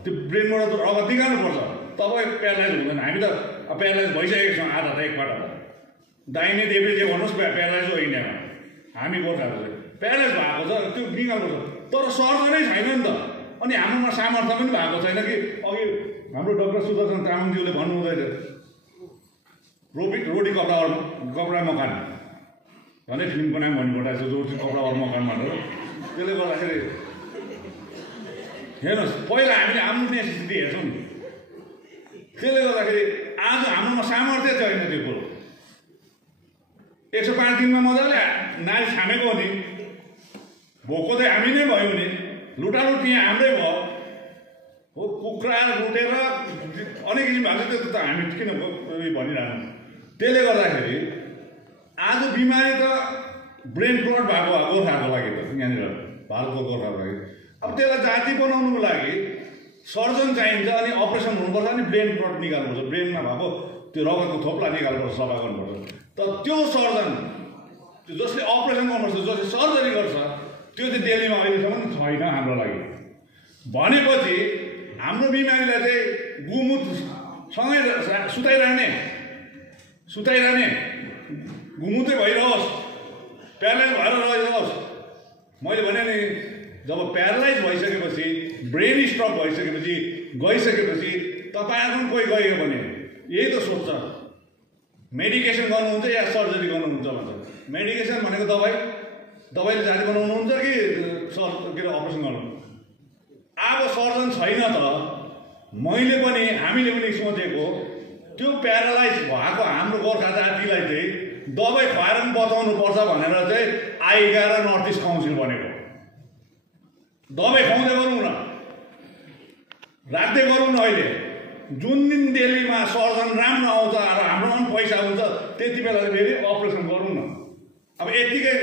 त्यो ब्रेनबाट रगत निकाल्नुपर्छ, तपाईँ प्यारालाइज हुँदैन। हामी त प्यारालाइज भइसकेको छौँ आधा त, एकपल्ट दाहिने देब्रे जे भन्नुहोस् प्यारालाइज हो इन्डियामा। हामी गोर्खाहरू चाहिँ प्यारालाइज भएको छ, त्यो निकाल्नुपर्छ। तर सर्जनै छैन नि त। अनि हाम्रोमा सामर्थ्य पनि भएको छैन कि अघि हाम्रो डाक्टर सुदर्शन तामाङज्यूले भन्नुहुँदै रोटी कपडा मकान भन्ने फिल्मको नाम भनिपठाएको छ रोटी कपडा और मकान भनेर। त्यसले गर्दाखेरि हेर्नुहोस् पहिला हामीले हाम्रो नेसेसिटी हेर्छौँ नि। त्यसले गर्दाखेरि आज हाम्रोमा सामर्थ्य छैन त्यो कुरो। 105 दिनमा मजाले नाली छामेको नि भोको चाहिँ हामी नै भयौँ नि, लुटालुट यहाँ हाम्रै भयो हो। कुखुरा लुटेर अनेक किसिम भएको छ, त्यो त हामी किन भनिरहनु। त्यसले गर्दाखेरि आज बिमारी त ब्रेन क्लट भएको गोर्खाको लागि त यहाँनिर भारतको गोर्खाको लागि। अब त्यसलाई जाति बनाउनुको लागि सर्जन चाहिन्छ अनि अपरेसन हुनुपर्छ अनि ब्रेन क्लट निकाल्नुपर्छ, ब्रेनमा भएको त्यो रगतको थोप्ला निकाल्नुपर्छ, सफा गर्नुपर्छ। तर त्यो सर्जन जसले अपरेसन गर्नुपर्छ, जसले सर्जरी गर्छ, त्यो चाहिँ दिल्लीमा अहिलेसम्म छैन हाम्रो लागि। भनेपछि हाम्रो बिमारीलाई चाहिँ गुमुतसँगै सुताइरहने गुमुतै भइरहोस्, प्यारालाइज भएर रहिरहोस्। मैले भने नि जब प्यारालाइज भइसकेपछि, ब्रेन स्ट्रोक भइसकेपछि, गइसकेपछि तपाईँहरू कोही गयो भने यही त सोध्छ मेडिकेसन गर्नुहुन्छ या सर्जरी गर्नुहुन्छ भन्छ। मेडिकेसन भनेको दबाईले जाति बनाउनुहुन्छ कि के अरे अपरेसन गर्नु। अब सर्जन छैन त हामीले पनि हामीले पनि सोचेको त्यो प्यारालाइज भएको हाम्रो गोर्खा जातिलाई चाहिँ दबाई खुवाएर पनि बचाउनु पर्छ भनेर चाहिँ आइगा र नर्थ इस्ट काउन्सिल बनेको। दबाई खुवाउँदै गरौँ न, राख्दै गरौँ न। अहिले जुन दिन दिल्लीमा सर्जन राम्रो आउँछ र हाम्रोमा पनि पैसा हुन्छ त्यति बेला फेरि अपरेसन गरौँ न। अब यत्तिकै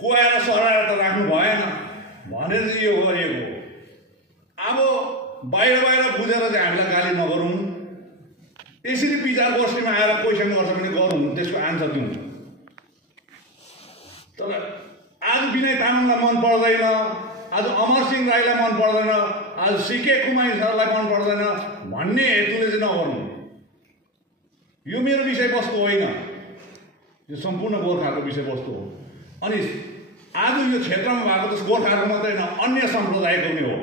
कुहाएर सराएर त राख्नु भएन भनेर चाहिँ यो गरिएको। अब बाहिर बुझेर चाहिँ हामीलाई गाली नगरौँ। यसरी विचार गोष्ठीमा आएर क्वेसन गर्छ भने गरौँ, त्यसको आन्सर दिउँ। तर आज विनय तामाङलाई मन पर्दैन, आज अमर सिंह राईलाई मन पर्दैन, आज सिके कुमारी सरलाई मन पर्दैन भन्ने हेतुले चाहिँ नगर्नु। यो मेरो विषयवस्तु होइन, यो सम्पूर्ण गोर्खाको विषयवस्तु हो। अनि आज यो क्षेत्रमा भएको त गोर्खाको मात्रै होइन, अन्य सम्प्रदायको पनि हो।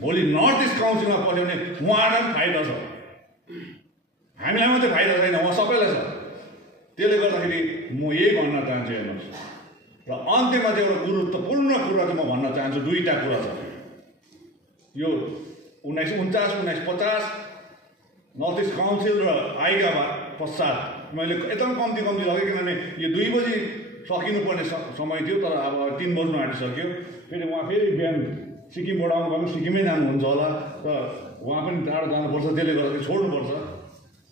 भोलि नर्थ इस्ट काउन्सिलमा पऱ्यो भने उहाँहरूलाई पनि फाइदा छ, हामीलाई मात्रै फाइदा छैन, उहाँ सबैलाई छ। त्यसले गर्दाखेरि म यही भन्न चाहन्छु। हेर्नुहोस्, र अन्त्यमा चाहिँ एउटा गुरुत्वपूर्ण कुरा चाहिँ म भन्न चाहन्छु। दुईवटा कुरा छ। यो 1949, 1950 नर्थ इस्ट काउन्सिल र आइगा पश्चात मैले एकदम कम्ती लगेँ, किनभने यो 2 बजी सकिनुपर्ने समय थियो, तर अब 3 बज्नु आँटिसक्यो। फेरि उहाँ फेरि बिहान सिक्किमबाट आउनुभएको, सिक्किमै जानुहुन्छ होला, र उहाँ पनि टाढो जानुपर्छ, त्यसले गर्दा छोड्नुपर्छ।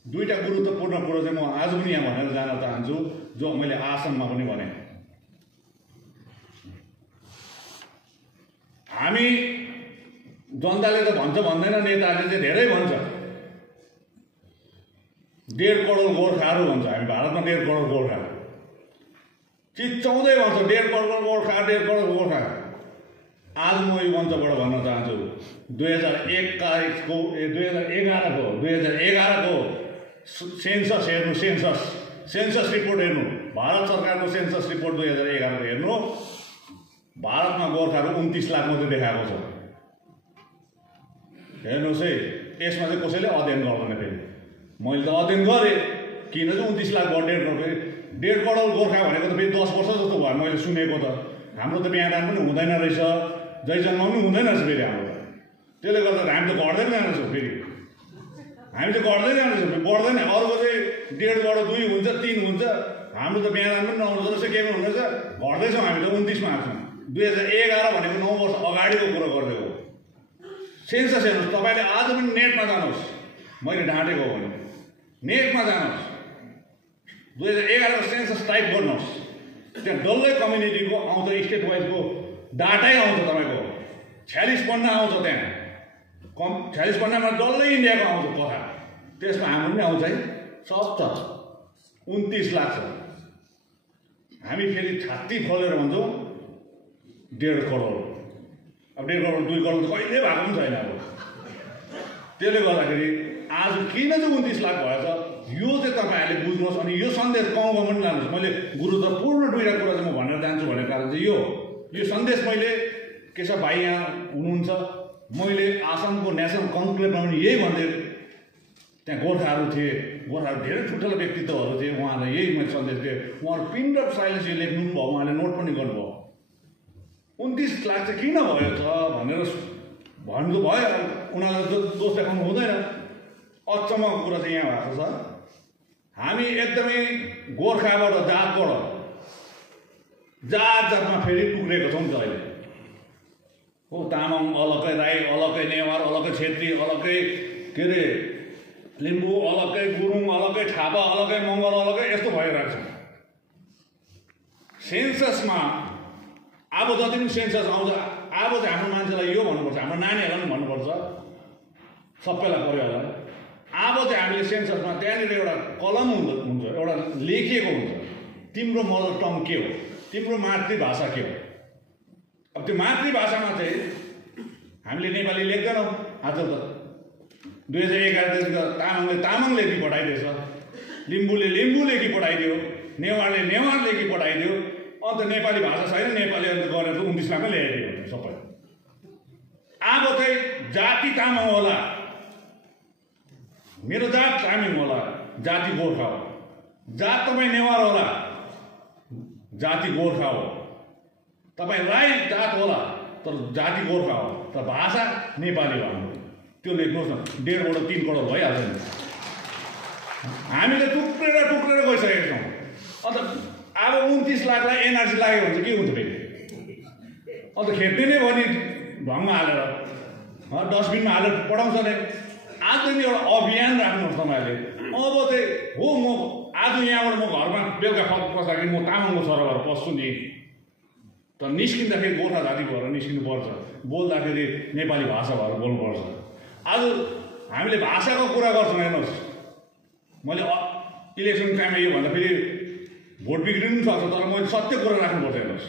दुईवटा गुरुत्वपूर्ण कुरो चाहिँ म आज पनि यहाँ भनेर जान चाहन्छु, जो मैले आसनमा पनि भने। हामी जनताले त भन्छ भन्दैन, नेताले चाहिँ धेरै भन्छ, 1.5 करोड गोर्खाहरू भन्छ। हामी भारतमा 1.5 करोड गोर्खा चिच्चाउँदै भन्छ, 1.5 करोड गोर्खा, 1.5 करोड गोर्खा। आज म यो मञ्चबाट भन्न चाहन्छु, 2011 को सेन्सस हेर्नु, सेन्सस रिपोर्ट हेर्नु, भारत सरकारको सेन्सस रिपोर्ट 2011 हेर्नु। भारतमा गोर्खाहरू 29 लाख मात्रै देखाएको छ। हेर्नुहोस् है, यसमा चाहिँ कसैले अध्ययन गर्दैन। फेरि मैले त अध्ययन गरेँ, किन चाहिँ 29 लाख भयो, 1.5 करोड गोर्खा भनेको त फेरि 10 वर्ष जस्तो भयो मैले सुनेको त। हाम्रो त बिहान पनि हुँदैन रहेछ, जयजन्म पनि हुँदैन रहेछ फेरि हाम्रो त। त्यसले गर्दा हामी त घट्दै जाँदैछौँ, फेरि हामी त घट्दै जाँदैछौँ, बढ्दैन। अरूको चाहिँ 1.5बाट 2 हुन्छ, 3 हुन्छ, हाम्रो त बिहान पनि नहुँदो रहेछ, के पनि हुँदैछ, घट्दैछौँ। हामी त 29मा आएको छौँ। 2011 भनेको 9 वर्ष अगाडिको कुरो गरिदिएको सेन्सस। हेर्नुहोस्, तपाईँले आज पनि नेटमा जानुहोस्, मैले ढाँटेको हो भने नेटमा जानुहोस्, 2011 को सेन्सस टाइप गर्नुहोस्, त्यहाँ डल्लै कम्युनिटीको आउँछ, स्टेट वाइजको डाटै आउँछ। तपाईँको 46 पन्ना आउँछ, त्यहाँ 46 पन्नामा डल्लै इन्डियाको आउँछ कथा। त्यसमा हाम्रो पनि आउँछ है, सब छ। 29 लाख छ। हामी फेरि छाती खोलेर भन्छौँ 1.5 करोड। अब 1.5 करोड 2 करोड त कहिले भएको पनि छैन। अब त्यसले गर्दाखेरि आज किन चाहिँ 29 लाख भएछ, यो चाहिँ तपाईँहरूले बुझ्नुहोस्। अनि यो सन्देश गाउँमा पनि लानुहोस्। मैले गुरुत्वपूर्ण 2टा कुरा चाहिँ म भनेर जान्छु भन्ने कारण चाहिँ यो सन्देश मैले केशव भाइ यहाँ हुनुहुन्छ, मैले आसामको नेसनल कन्क्लेभमा पनि यही भन्दै त्यहाँ गोर्खाहरू थिए, गोर्खाहरू धेरै ठुल्ठुलो व्यक्तित्वहरू थिए, उहाँहरूलाई यही मैले सन्देश दिएँ। उहाँहरू पिन ड्रप साइलेन्स यो लेख्नु पनि भयो, उहाँले नोट पनि गर्नुभयो। 29 लाख चाहिँ किन भयो त भनेर भन्नु भयो। उनीहरूलाई दोष देखाउनु हुँदैन। अचम्मको कुरा चाहिँ यहाँ भएको छ, हामी एकदमै गोर्खाबाट जातमा फेरि टुक्रेको छौँ नि त अहिले। हो, तामाङ अलग्गै, राई अलग्गै, नेवार अलग्गै, छेत्री अलग्गै, के अरे लिम्बू अलग्गै, गुरुङ अलग्गै, थापा अलग्गै, मङ्गल अलग्गै, यस्तो भइरहेको छ। सेन्ससमा अब जति पनि सेन्सस आउँछ, अब चाहिँ हाम्रो मान्छेलाई यो भन्नुपर्छ, हाम्रो नानीहरूलाई पनि भन्नुपर्छ, सबैलाई पऱ्यो होला। अब चाहिँ हामीले सेन्ससमा त्यहाँनिर एउटा कलम हुन्छ, एउटा लेखिएको हुन्छ, तिम्रो मदर टङ के हो, तिम्रो मातृभाषा के हो। अब त्यो मातृभाषामा चाहिँ हामीले नेपाली लेख्दैनौँ। आज त 2011 देखि तामाङले तामाङ लेखी पठाइदिएछ, लिम्बूले लिम्बू लेखी पठाइदियो, नेवारले नेवार लेखी पठाइदियो। अन्त नेपाली भाषा छैन, नेपाली अन्त गरेर 29 लाखमै ल्याइदियो सबै। अब चाहिँ जाति तामाङ होला, मेरो जात तामाङ होला, जाति गोर्खा हो। जात तपाईँ नेवार होला, जाति गोर्खा हो। तपाईँ राई जात होला तर जाति गोर्खा हो, तर भाषा नेपाली हो हाम्रो। त्यो लेख्नुहोस् न, 1.5 3 करोड भइहाल्छ नि। हामीले टुक्रेर गइसकेका छौँ। अन्त अब 29 लाखलाई एनआरसी लाग्यो भने चाहिँ के हुन्छ फेरि? अन्त खेद्ने नै भयो नि ढङ्गमा हालेर, डस्टबिनमा हालेर पठाउँछ नै। आज चाहिँ एउटा अभियान राख्नुहोस् तपाईँहरूले। अब चाहिँ हो, म आज यहाँबाट म घरमा बेलुका पस्दाखेरि म तामाङको छोरा भएर पस्छु नि, तर निस्किँदाखेरि गोर्खा जाति भएर निस्किनुपर्छ, बोल्दाखेरि नेपाली भाषा भएर बोल्नुपर्छ। आज हामीले भाषाको कुरा गर्छौँ। हेर्नुहोस्, मैले इलेक्सन टाइममा यो भन्दा फेरि भोट बिग्रिनु सक्छ, तर मैले सत्य कुरा राख्नुपर्छ। हेर्नुहोस्,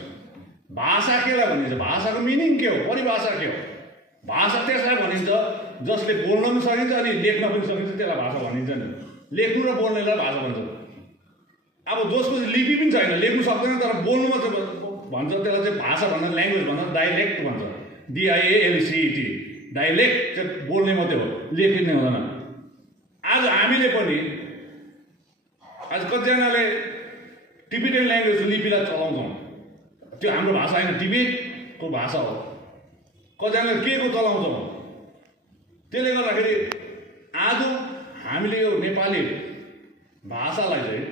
भाषा केलाई भनिन्छ, भाषाको मिनिङ के हो, परिभाषा के हो? भाषा त्यसलाई भनिन्छ जसले बोल्न पनि सकिन्छ अनि लेख्न पनि सकिन्छ, त्यसलाई भाषा भनिन्छ नि। लेख्नु र बोल्नेलाई भाषा भन्छ। अब जसको लिपि पनि छैन, लेख्नु सक्दैन तर बोल्नु मात्र भन्छ, त्यसलाई चाहिँ भाषा भन्दा, ल्याङ्ग्वेज भन्दा डाइलेक्ट भन्छ, DIALCT। डाइलेक्ट चाहिँ बोल्ने मात्रै हो, लेखिने हुँदैन। आज हामीले पनि, आज कतिजनाले टिबेटन ल्याङ्ग्वेज लिपिलाई चलाउँछौँ, त्यो हाम्रो भाषा होइन, टिबेटको भाषा हो। कतिजनाले के को चलाउँछौँ। त्यसले गर्दाखेरि आज हामीले यो नेपाली भाषालाई चाहिँ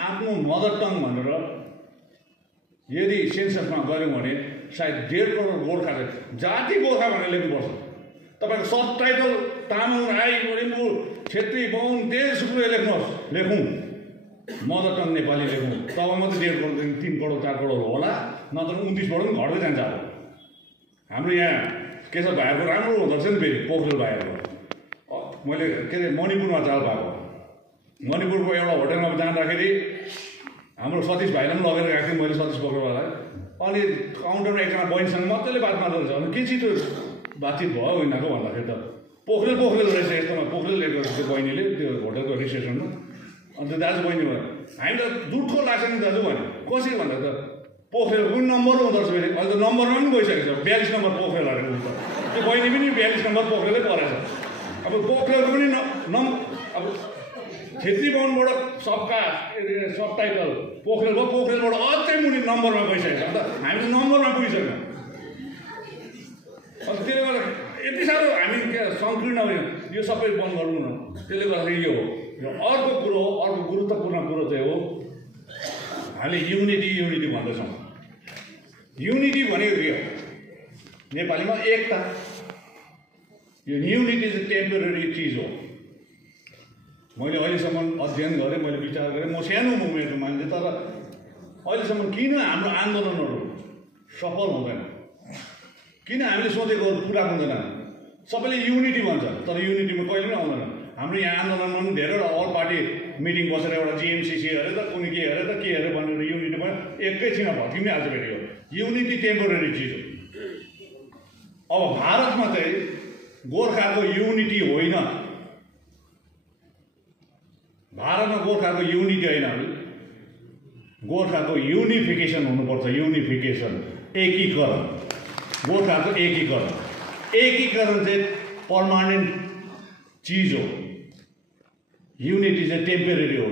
आफ्नो मदर टङ भनेर यदि सेन्ससमा गऱ्यौँ भने सायद 1.5 करोड गोर्खा चाहिँ जाति गोर्खा भनेर लेख्नुपर्छ। तपाईँको सब टाइटल तामाङ, राई, लिम्बू, छेत्री, बाहुन, देशुकुले लेख्नुहोस्, लेखौँ मदर टङ नेपाली लेखौँ। तब मात्रै 1.5 करोड, 3 करोड 4 करोड होला, नत्र 29बाट पनि घट्दै जान्छ। अब हाम्रो यहाँ केशव भाइहरूको राम्रो हुँदो रहेछ नि, फेरि पोखरेल भाइहरूको। मैले के अरे मणिपुरमा चाल पाएको, मणिपुरको एउटा होटलमा जाँदाखेरि हाम्रो सतीश भाइलाई पनि लगेर गएको थिएँ मैले, सतीश पोखरेललाई। अनि काउन्टरमा एकजना बहिनीसँग मजाले बात मार्दो रहेछ। अनि के छिटो बातचित भयो उनीहरूको भन्दाखेरि त पोखरेल रहेछ, यस्तोमा पोखरेल लिएको त्यो बहिनीले त्यो होटलको रिसेप्सनमा। अन्त दाजु बहिनी भयो, हामी त जुठो लाग्छ नि दाजु भन्यो। कसरी भन्दा त पोखरेलको पनि नम्बर हुँदो रहेछ फेरि, अहिले त नम्बरमा पनि गइसकेको छ, 42 नम्बर पोखरेल अरे। त्यो बहिनी पनि 42 नम्बर पोखरेलै परेछ। अब पोखरेलको पनि अब छेत्री बाहुनबाट सब टाइटल पोखरेल भयो, पोखरेलबाट अझै मुनि नम्बरमा गइसकेको छ। अन्त हामी त नम्बरमा पुगिसक्यौँ। अन्त त्यसले गर्दा यति साह्रो हामी सङ्कीर्ण यो सबै बन्द गर्नु न। त्यसले गर्दाखेरि यो अर्को कुरो हो, अर्को गुरुत्वपूर्ण कुरो चाहिँ हो, हामीले युनिटी भन्दैछौँ। युनिटी भनेको के हो? नेपालीमा एकता। यो युनिटी चाहिँ टेम्पोरेरी चिज हो। मैले अहिलेसम्म अध्ययन गरेँ, मैले विचार गरेँ, म सानो उमेरको मान्छे, तर अहिलेसम्म किन हाम्रो आन्दोलनहरू सफल हुँदैन, किन हामीले सोचेको पुरा हुँदैन? सबैले युनिटी भन्छ तर युनिटीमा कहिले पनि आउँदैन। हाम्रो यहाँ आन्दोलनमा पनि धेरैवटा अल पार्टी मिटिङ बसेर एउटा GMCC अरे त कुनै के अरे त के अरे भनेर युनिटीमा एकैछिनमा भत्किनै हाल्छ फेरि। यो युनिटी टेम्पोरेरी चिज हो। अब भारतमा चाहिँ गोर्खाको युनिटी होइन, भारतमा गोर्खाको युनिटी होइन, गोर्खाको युनिफिकेसन हुनुपर्छ। युनिफिकेसन, एकीकरण, गोर्खाको एकीकरण। एकीकरण चाहिँ पर्मानेन्ट चिज हो, युनिटी चाहिँ टेम्परेरी हो।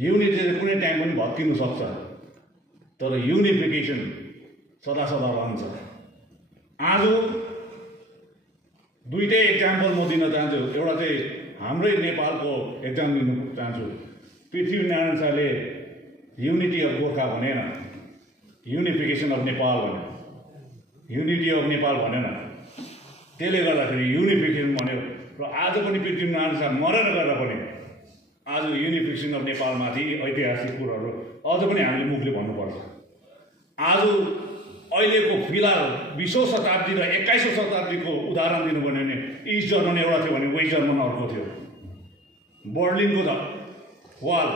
युनिटी चाहिँ कुनै टाइम पनि भत्किनु सक्छ, तर युनिफिकेसन सदा सदा रहन्छ। आज दुईटै एक्जाम्पल म दिन चाहन्छु। एउटा चाहिँ हाम्रै नेपालको एक्जाम लिनु चाहन्छु। पृथ्वीनारायण शाहले युनिटी अफ गोर्खा भनेन, युनिफिकेसन अफ नेपाल भने, युनिटी अफ नेपाल भनेन। त्यसले गर्दाखेरि युनिफिकेसन भन्यो र आज पनि पृथ्वीनारायण शाह मरेर गएर पनि आज युनिफिकेसन अफ नेपालमाथि ऐतिहासिक कुराहरू अझ पनि हामीले मुखले भन्नुपर्छ। आज अहिलेको फिलहाल 20औं शताब्दी र 21औं शताब्दीको उदाहरण दिनुपर्ने भने इस्ट जर्मन एउटा थियो भने वेस्ट जर्मन अर्को थियो। बर्लिनको वाल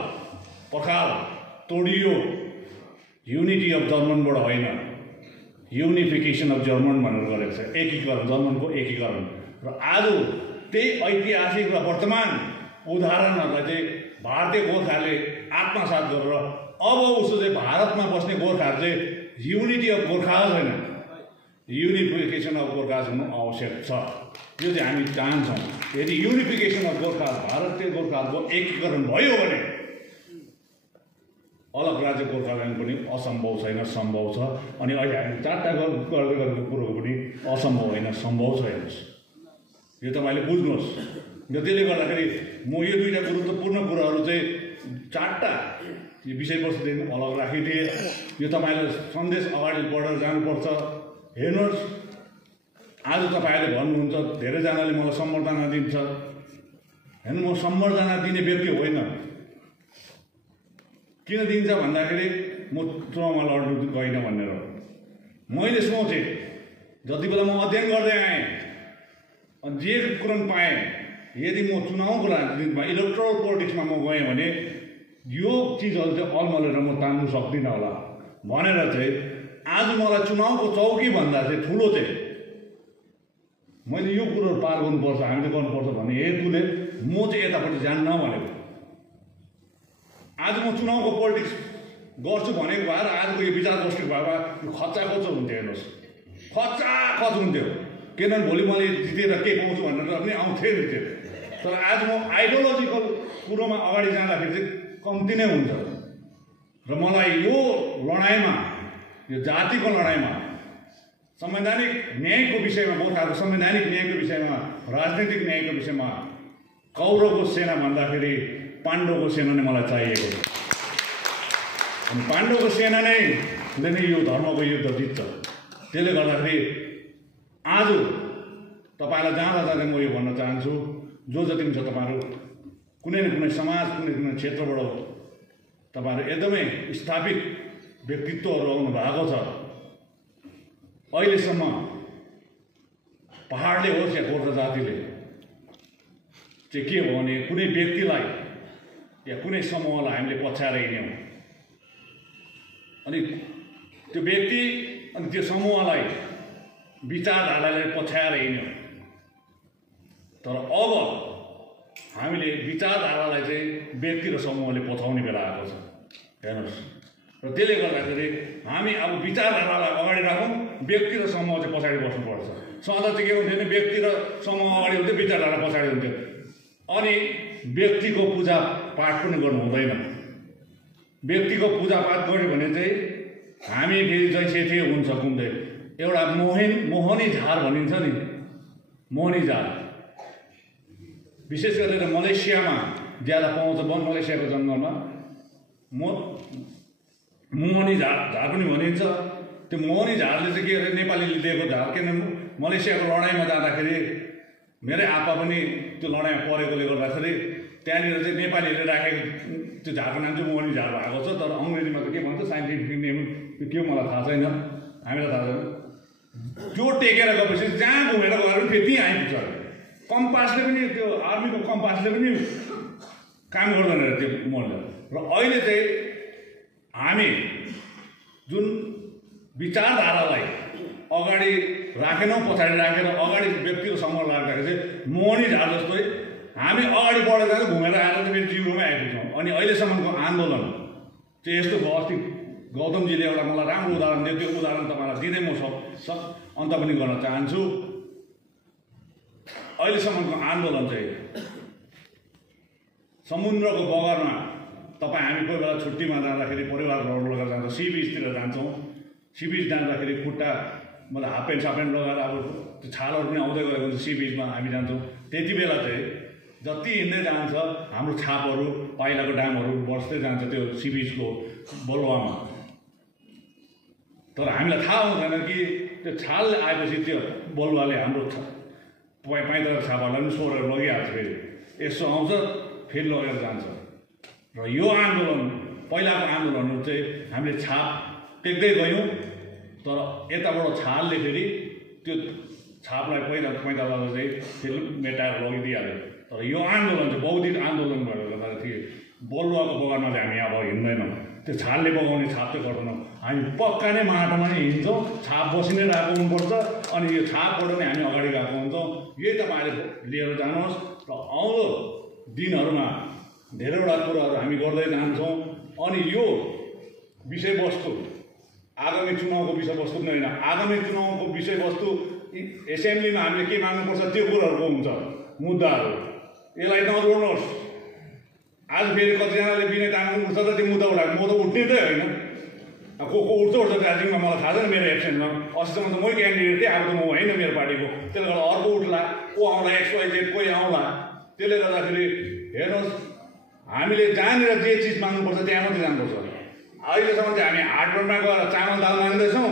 पखाल तोडियो, युनिटी अफ जर्मनबाट होइन, युनिफिकेसन अफ जर्मन भनेर गरेको छ, एकीकरण, जर्मनको एकीकरण। र आज त्यही ऐतिहासिक र वर्तमान उदाहरणहरूलाई चाहिँ भारतीय गोर्खाले आत्मसात गरेर अब उसो चाहिँ भारतमा बस्ने गोर्खाहरू चाहिँ युनिटी अफ गोर्खाज होइन, युनिफिकेसन अफ गोर्खाज हुनु आवश्यक छ। यो चाहिँ हामी चाहन्छौँ। यदि युनिफिकेसन अफ गोर्खा, भारतीय गोर्खाहरूको एकीकरण भयो भने अलग राज्य गोर्खाल्यान्ड पनि असम्भव छैन, सम्भव छ। अनि अहिले हामी चारवटा गर्दै गरेको कुरो पनि असम्भव होइन, सम्भव छ। हेर्नुहोस्, यो तपाईँले बुझ्नुहोस्। र त्यसले गर्दाखेरि म यो दुईवटा गुरुत्वपूर्ण कुराहरू चाहिँ चारवटा विषयवस्तुदेखि अलग राखिदिएँ। यो तपाईँले सन्देश अगाडि बढेर जानुपर्छ। हेर्नुहोस्, आज तपाईँहरूले भन्नुहुन्छ, धेरैजनाले मलाई सम्बर्धना दिन्छ। हेर्नु, म सम्बर्धना दिने व्यक्ति होइन। किन दिन्छ भन्दाखेरि म चुनावमा लड्नु गइनँ भनेर मैले सोचेँ। जति बेला म अध्ययन गर्दै आएँ अनि जे कुरा पाएँ, यदि म चुनावको राजनीतिमा इलेक्ट्रल पोलिटिक्समा म गएँ भने यो चिजहरू चाहिँ अलमलेर म तान्नु सक्दिनँ होला भनेर चाहिँ आज मलाई चुनावको चौकीभन्दा चाहिँ ठुलो चाहिँ मैले यो कुरोहरू पार गर्नुपर्छ, हामीले गर्नुपर्छ भन्ने हेतुले म चाहिँ यतापट्टि जान्न भनेको। आज म चुनावको पोलिटिक्स गर्छु भनेको भएर आजको यो विचार गोष्ठी भएर यो खच्चाखोचो हुन्थ्यो। हेर्नुहोस्, खच्चाखच हुन्थ्यो। किनभने भोलि मैले जितेर के पाउँछु भनेर पनि आउँथेँ नि त्यो। तर आज म आइडियोलोजिकल कुरोमा अगाडि जाँदाखेरि चाहिँ कम्ती नै हुन्छ। र मलाई यो लडाइँमा, यो जातिको लडाइँमा, संवैधानिक न्यायको विषयमा, गोर्खाको संवैधानिक न्यायको विषयमा, राजनैतिक न्यायको विषयमा कौरवको सेना भन्दाखेरि पाण्डवको सेना नै मलाई चाहिएको छ। अनि पाण्डवको सेना नै यो धर्मको युद्ध जित्छ। त्यसले गर्दाखेरि आज तपाईँलाई जाँदा जाँदै म यो भन्न चाहन्छु, जो जति पनि छ तपाईँहरू कुनै न कुनै समाज, कुनै कुनै क्षेत्रबाट तपाईँहरू एकदमै स्थापित व्यक्तित्वहरू आउनु भएको छ। अहिलेसम्म पहाडले होस् या गोर्खा जातिले चाहिँ के हो भने कुनै व्यक्तिलाई या कुनै समूहलाई हामीले पछ्याएर हिँड्यौँ अनि त्यो व्यक्ति अनि त्यो समूहलाई विचारधारालाई पछ्याएर हिँड्यौँ। तर अब हामीले विचारधारालाई चाहिँ व्यक्ति र समूहले पछाउने बेला आएको छ। हेर्नुहोस्, र त्यसले गर्दाखेरि हामी अब विचारधारालाई अगाडि राखौँ, व्यक्ति र समूह चाहिँ पछाडि बस्नुपर्छ। सधैँ चाहिँ के हुन्थ्यो भने व्यक्ति र समूह अगाडि हुन्थ्यो, विचारधारा पछाडि हुन्थ्यो। अनि व्यक्तिको पूजा पाठ पनि गर्नु हुँदैन। व्यक्तिको पूजापाठ गऱ्यो भने चाहिँ हामी फेरि जैसे थिए हुन्छ घुम्दै। एउटा मोहनी झार भनिन्छ नि, मोहनी झार विशेष गरेर मलेसियामा ज्यादा पाउँछ। मलेसियाको जङ्गलमा मोहनी झार पनि भनिन्छ। त्यो मोहनी झारले चाहिँ के अरे नेपालीले दिएको झार। किनभने मलेसियाको लडाइँमा जाँदाखेरि मेरै आप्पा पनि त्यो लडाइँमा परेकोले गर्दाखेरि त्यहाँनिर चाहिँ नेपालीहरूले राखेको त्यो झारको नाम चाहिँ मोहनी झार भएको छ। तर अङ्ग्रेजीमा त के भन्छ, साइन्टिफिक नेम के मलाई थाहा छैन, हामीलाई थाहा छैन। त्यो टेकेर गएपछि जहाँ घुमेर गएर पनि फेरि त्यहीँ आइपुग्छ। कम्पासले पनि, त्यो आर्मीको कम्पासले पनि काम गर्दैन रहेछ त्यो मोहनले। र अहिले चाहिँ हामी जुन विचारधारालाई अगाडि राखेनौँ, पछाडि राखेर अगाडि व्यक्ति र समूह राख्दाखेरि चाहिँ मोहनी झार जस्तै हामी अगाडि बढेर जाँदा घुमेर आएर चाहिँ फेरि जिरोमै आइपुग्छौँ। अनि अहिलेसम्मको आन्दोलन चाहिँ यस्तो भयो। अस्ति गौतमजीले एउटा मलाई राम्रो उदाहरण दियो। त्यो उदाहरण तपाईँलाई दिँदै म अन्त पनि गर्न चाहन्छु। अहिलेसम्मको आन्दोलन चाहिँ समुद्रको बगरमा तपाईँ हामी कोही बेला छुट्टीमा जाँदाखेरि परिवार लगेर जान्छौँ, सी बिचतिर जान्छौँ। सी बिच जाँदाखेरि खुट्टा मतलब हाफ प्यान्ट साफ प्यान्ट लगाएर अब त्यो छालहरू पनि आउँदै गएको हुन्छ सी बिचमा हामी जान्छौँ। त्यति बेला चाहिँ जति हिँड्दै जान्छ हाम्रो छापहरू पाइलाको डामहरू बस्दै जान्छ त्यो सी बिचको बलुवामा। तर हामीलाई थाहा हुँदैन कि त्यो छाल आएपछि त्यो बलुवाले हाम्रो पाइलाको छापहरूलाई पनि सोरेर लगिहाल्छ। फेरि यसो आउँछ फेरि लगेर जान्छ। र यो आन्दोलन पहिलाको आन्दोलनहरू चाहिँ हामीले छाप टेक्दै गयौँ, तर यताबाट छालले फेरि त्यो छापलाई पहिला चाहिँ फेरि मेटाएर लगिदिइहाल्यो। तर यो आन्दोलन चाहिँ बौद्धिक आन्दोलन भएर गर्दाखेरि बलुवाको बगानमा चाहिँ हामी अब हिँड्दैनौँ। त्यो छालले बगाउने छाप चाहिँ गर्दैनौँ। हामी पक्का नै माटोमा नै हिँड्छौँ, छाप बसी नै रहेको हुनुपर्छ। अनि यो छापबाट नै हामी अगाडि गएको हुन्छौँ। यही तपाईँले लिएर जानुहोस् र आउँदो दिनहरूमा धेरैवटा कुराहरू हामी गर्दै जान्छौँ। अनि यो विषयवस्तु आगामी चुनावको विषयवस्तु पनि होइन, आगामी चुनावको विषयवस्तु एसेम्ब्लीमा हामीले के माग्नुपर्छ त्यो कुराहरूको हुन्छ मुद्दाहरू। यसलाई नजोड्नुहोस्। आज फेरि कतिजनाले विनय तामाङ उठ्छ त त्यो मुद्दा उठाएको, म त उठ्ने त होइन। को उठ्छ दार्जिलिङमा मलाई थाहा छैन, मेरो एब्सेन्टमा अस्तिसम्म त मै क्यान्डिडेट थिएँ, अब त म होइन मेरो पार्टीको। त्यसले गर्दा अर्को उठ्ला, को आउँला, XYZ कोही आउँला। त्यसले गर्दाखेरि हेर्नुहोस्, हामीले जहाँनिर जे चिज माग्नुपर्छ त्यहाँ मात्रै जानुपर्छ। अहिलेसम्म चाहिँ हामी हाटबजारमा गएर चामल दाल माग्दैछौँ,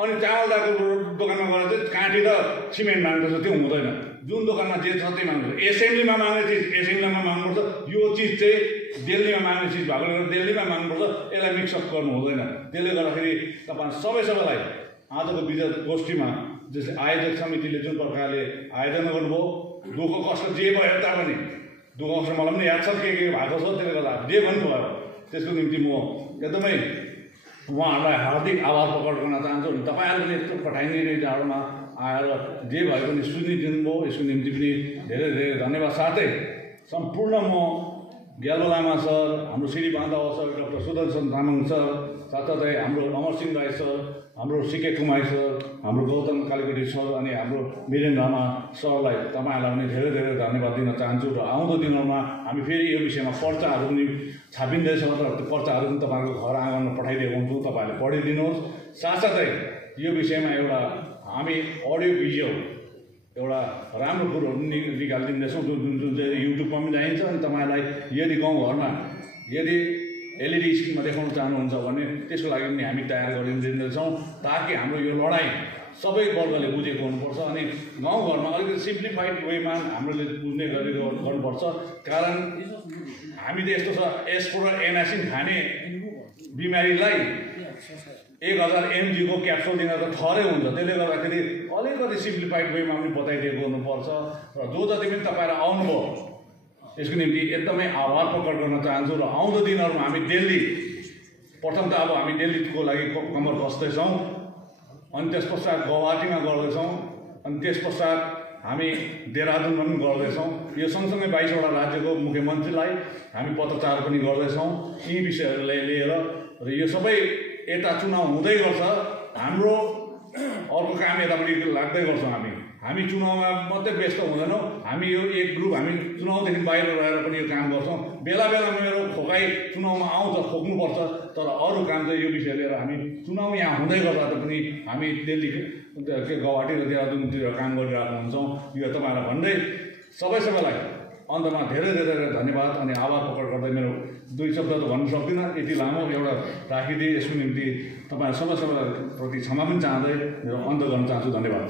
अनि चामल दालको दोकानमा गएर चाहिँ काँटी र सिमेन्ट माग्दैछौँ। त्यो हुँदैन। जुन दोकानमा जे छ त्यही माग्नुपर्छ। एसेम्ब्लीमा माग्ने चिज एसेम्ब्लीमा माग्नुपर्छ। यो चिज चाहिँ दिल्लीमा माग्ने चिज भएकोले गर्दा दिल्लीमा माग्नुपर्छ। यसलाई मिक्सअप गर्नु हुँदैन। त्यसले गर्दाखेरि तपाईँ सबैलाई आजको विजय गोष्ठीमा जस्तै आयोजक समितिले जुन प्रकारले आयोजन गर्नुभयो, दुःख कष्ट जे भयो तापनि दुःख कष्ट मलाई पनि याद छ के भएको छ। त्यसले गर्दा जे पनि भयो त्यसको निम्ति म एकदमै उहाँहरूलाई हार्दिक आभार प्रकट गर्न चाहन्छु। अनि तपाईँहरूले यस्तो पठाइदिने जाडोमा आएर जे भए पनि सुनिदिनु भयो, यसको निम्ति पनि धेरै धेरै धन्यवाद। साथै सम्पूर्ण म ग्याल्बो लामा सर, हाम्रो Shri Bandhav sir, doctor Sudarshan Tamang sir, साथसाथै हाम्रो अमरसिंह राई सर, हाम्रो सिके कुमाई सर, हाम्रो गौतम कालीकोटी सर, अनि हाम्रो वीरेन्द्र लामा सरलाई तपाईँहरूलाई पनि धेरै धेरै धन्यवाद दिन चाहन्छु। र आउँदो दिनहरूमा हामी फेरि यो विषयमा पर्चाहरू पनि छापिँदैछ, र त्यो पर्चाहरू पनि तपाईँको घर आँगनमा पठाइदिएको हुन्छौँ। तपाईँहरूले पढिदिनुहोस्। साथसाथै यो विषयमा एउटा हामी अडियो भिडियो एउटा राम्रो कुरोहरू निकालिदिँदैछौँ, जुन चाहिँ युट्युबमा पनि जाइन्छ। अनि तपाईँलाई यदि गाउँघरमा यदि LED स्क्रिनमा देखाउन चाहनुहुन्छ भने त्यसको लागि पनि हामी तयार गरिदिँदैछौँ, ताकि हाम्रो यो लडाइँ सबै वर्गले बुझेको हुनुपर्छ। अनि गाउँघरमा अलिकति सिम्प्लिफाइड वेमा हामीले बुझ्ने गरी गर्नुपर्छ। कारण हामी त यस्तो छ, एस्प्रो र एनासिन खाने बिमारीलाई 1000 mg को क्याप्सुल दिन त थरै हुन्छ। त्यसले गर्दाखेरि अलिकति सिम्प्लिफाइड वेमा पनि बताइदिएको हुनुपर्छ। र जो जति पनि तपाईँहरू आउनुभयो यसको निम्ति एकदमै आभार प्रकट गर्न चाहन्छु। र आउँदो दिनहरूमा हामी दिल्ली, प्रथम त अब हामी दिल्लीको लागि कमर कस्दैछौँ, अनि त्यस पश्चात गुवाहाटीमा गर्दैछौँ, अनि त्यस पश्चात हामी देहरादुनमा पनि गर्दैछौँ। यो सँगसँगै 22वटा राज्यको मुख्यमन्त्रीलाई हामी पत्रचार पनि गर्दैछौँ यी विषयहरूलाई लिएर। र यो सबै यता चुनाव हुँदै गर्छ, हाम्रो अर्को काम यतापट्टि लाग्दै गर्छौँ। हामी चुनावमा मात्रै व्यस्त हुँदैनौँ। हामी यो एक ग्रुप हामी चुनावदेखि बाहिर रहेर पनि यो काम गर्छौँ। बेला बेलामा मेरो खोकाइ चुनावमा आउँछ, खोक्नुपर्छ। तर अरू काम चाहिँ यो विषय लिएर हामी चुनाव यहाँ हुँदै गर्दा पनि हामी दिल्ली गुवाहाटी र देहरादुनतिर काम गरिरहेको हुन्छौँ। यो तपाईँहरूलाई भन्दै सबैलाई अन्तमा धेरै धेरै धन्यवाद अनि आभार प्रकट गर्दै मेरो 2 शब्द त भन्न सक्दिनँ, यति लामो एउटा राखिदिएँ। यसको निम्ति तपाईँ सबैलाई प्रति क्षमा पनि चाहँदै मेरो अन्त गर्न चाहन्छु। धन्यवाद।